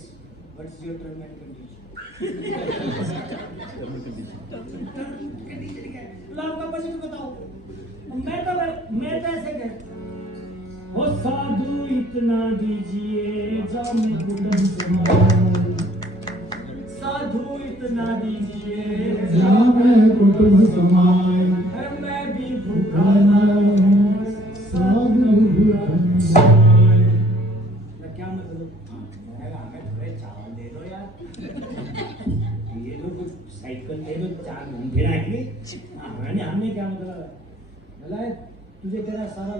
what's your term and condition. आपका बजट बताओ। मैं तो ऐसे कह, वो साधु इतना दीजिए जाने गुडन समाए, साधु इतना दीजिए जाने गुडन समाए, मैं भी भूखा साधु मैं क्या मतलब, हमें थोड़े चावल दे दो यार, ये तो कुछ साइकिल दे दो, 4 घूम फिर आएंगे। हमें क्या मतलब है, बोला तुझे तेरा सारा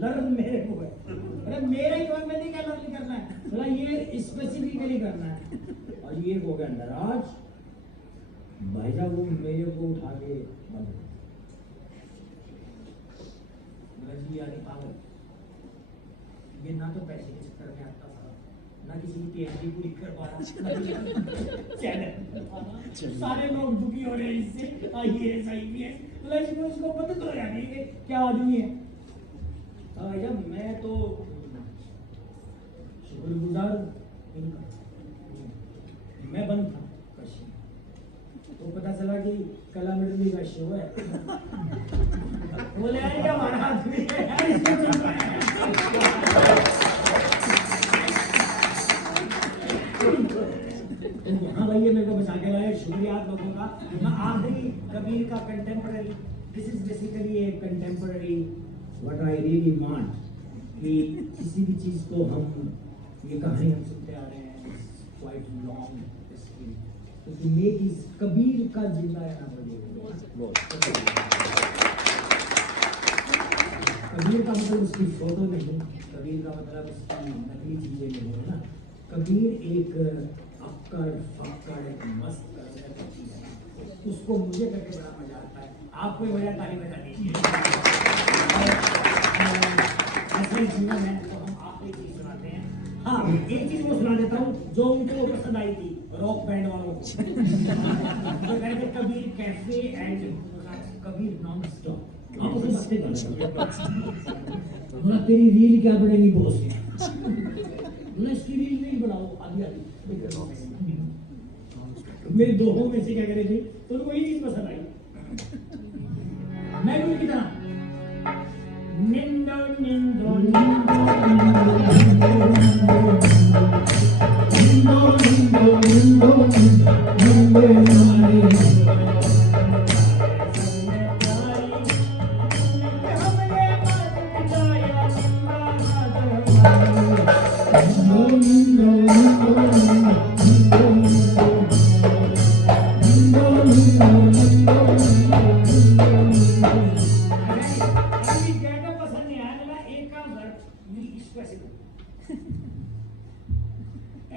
लर्न मेरे को है। अरे मेरे ही मैं नहीं क्या लर्न करना है, बोला ये स्पेसिफिकली करना है। और ये हो गया नाराज भाई साहब, वो मेरे को उठा के बंद। जी यार पागल, ये ना तो पैसे के चक्कर में आता था, ना किसी की PhD पूरी करवा रहा, सारे लोग दुखी हो रहे हैं इससे। IAS IPS इसको पता तो यानी क्या आदमी है। जब मैं तो शुक्रगुजार इनका, मैं बंद था कशी, तो पता चला कि कला मंडली का शो है। बोले क्या हमारा आदमी है, हाँ भैया मेरे को बचा के लाए, शुक्रिया आप लोगों का। मैं आखिरी कबीर का contemporary, this is basically A contemporary what I really want, कि किसी भी चीज को हम, ये कहानी हम सुनते आ रहे हैं क्वाइट लॉन्ग हिस्ट्री, तो टू मेक इज कबीर का जिंदा रहना पड़ेगा। कबीर का मतलब उसकी फोटो नहीं, कबीर का मतलब उसकी नकली चीजें नहीं है ना। कबीर एक अक्कड़ फक्कड़ एक मस्त चीज है, उसको मुझे करके बड़ा मजा आता है। आपको मजा ताली बजा दीजिए। ऐसा ही जीवन है, तो हम आपको एक चीज सुनाते हैं। हाँ एक चीज वो सुना देता हूँ जो उनको पसंद आई थी, रॉक बैंड वालों को। तो कहते Kabir cafe and Kabir non stop. आप उसे बातें कर बोला तेरी रील क्या बनेगी बॉस बोला इसकी रील नहीं बनाओ आधी आधी मेरे दोनों में से क्या करे थे तो वही चीज पसंद आई मैं भी की तरह निंदो निंदो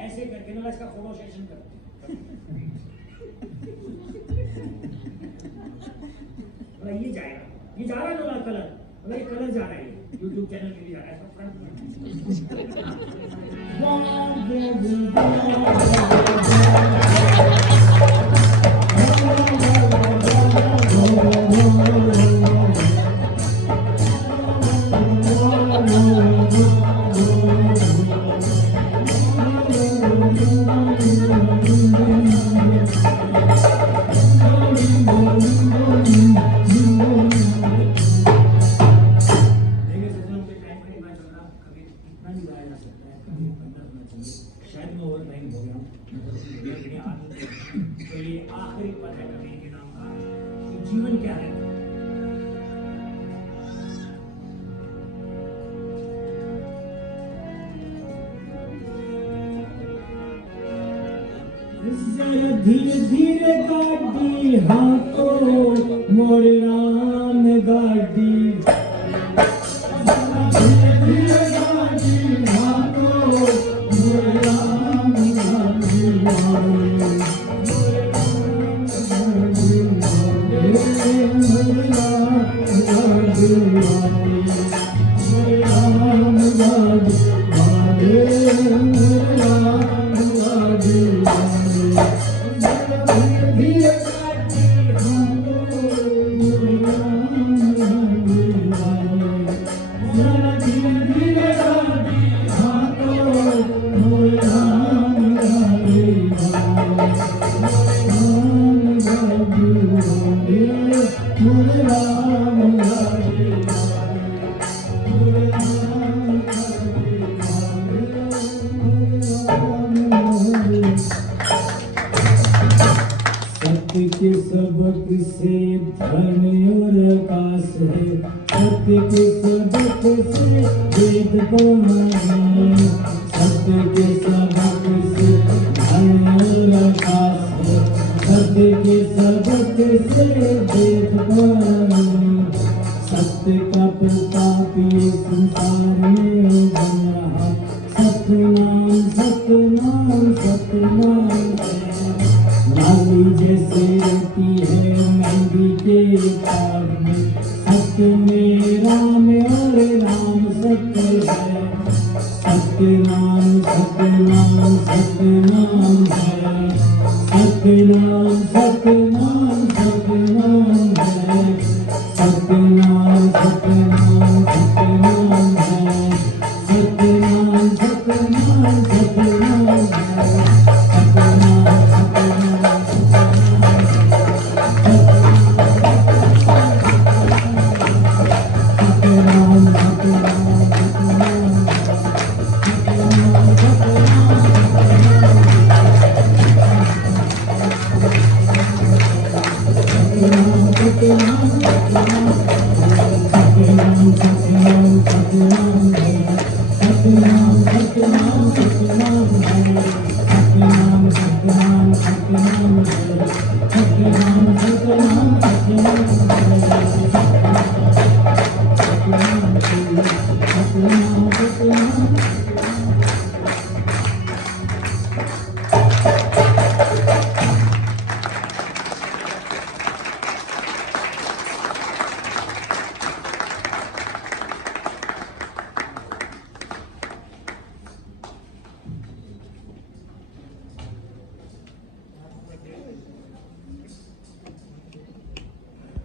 ऐसे करके ना इसका फोटो सेशन कर ये जाएगा ये जा रहा है ना कलर मतलब ये कलर जा रहा है YouTube चैनल के लिए जा रहा है शायद मैं ओवर टाइम हो गया तो ये आखिरी पद है कवि के नाम का कि जीवन क्या है धीरे धीरे गाड़ी हाथों मोड़ राम गाड़ी धीरे धीरे गाड़ी हाथों मोड़ राम सत्य के सबक से धन और आकाश है सत्य के सबक से वेद बहाने सत्य के सबक से धन और आकाश है सत्य के सबक से वेद बहाने सत्य का प्रताप ये संसार में बन रहा सतनाम सतनाम सतनाम लाली जैसे रहती है मेहंदी के पाग में सत्य में राम और राम सत्य है सतनाम सतनाम सतनाम है सतनाम सतनाम सतनाम है सतनाम सतनाम सतनाम है सतनाम सतनाम सतनाम है सतनाम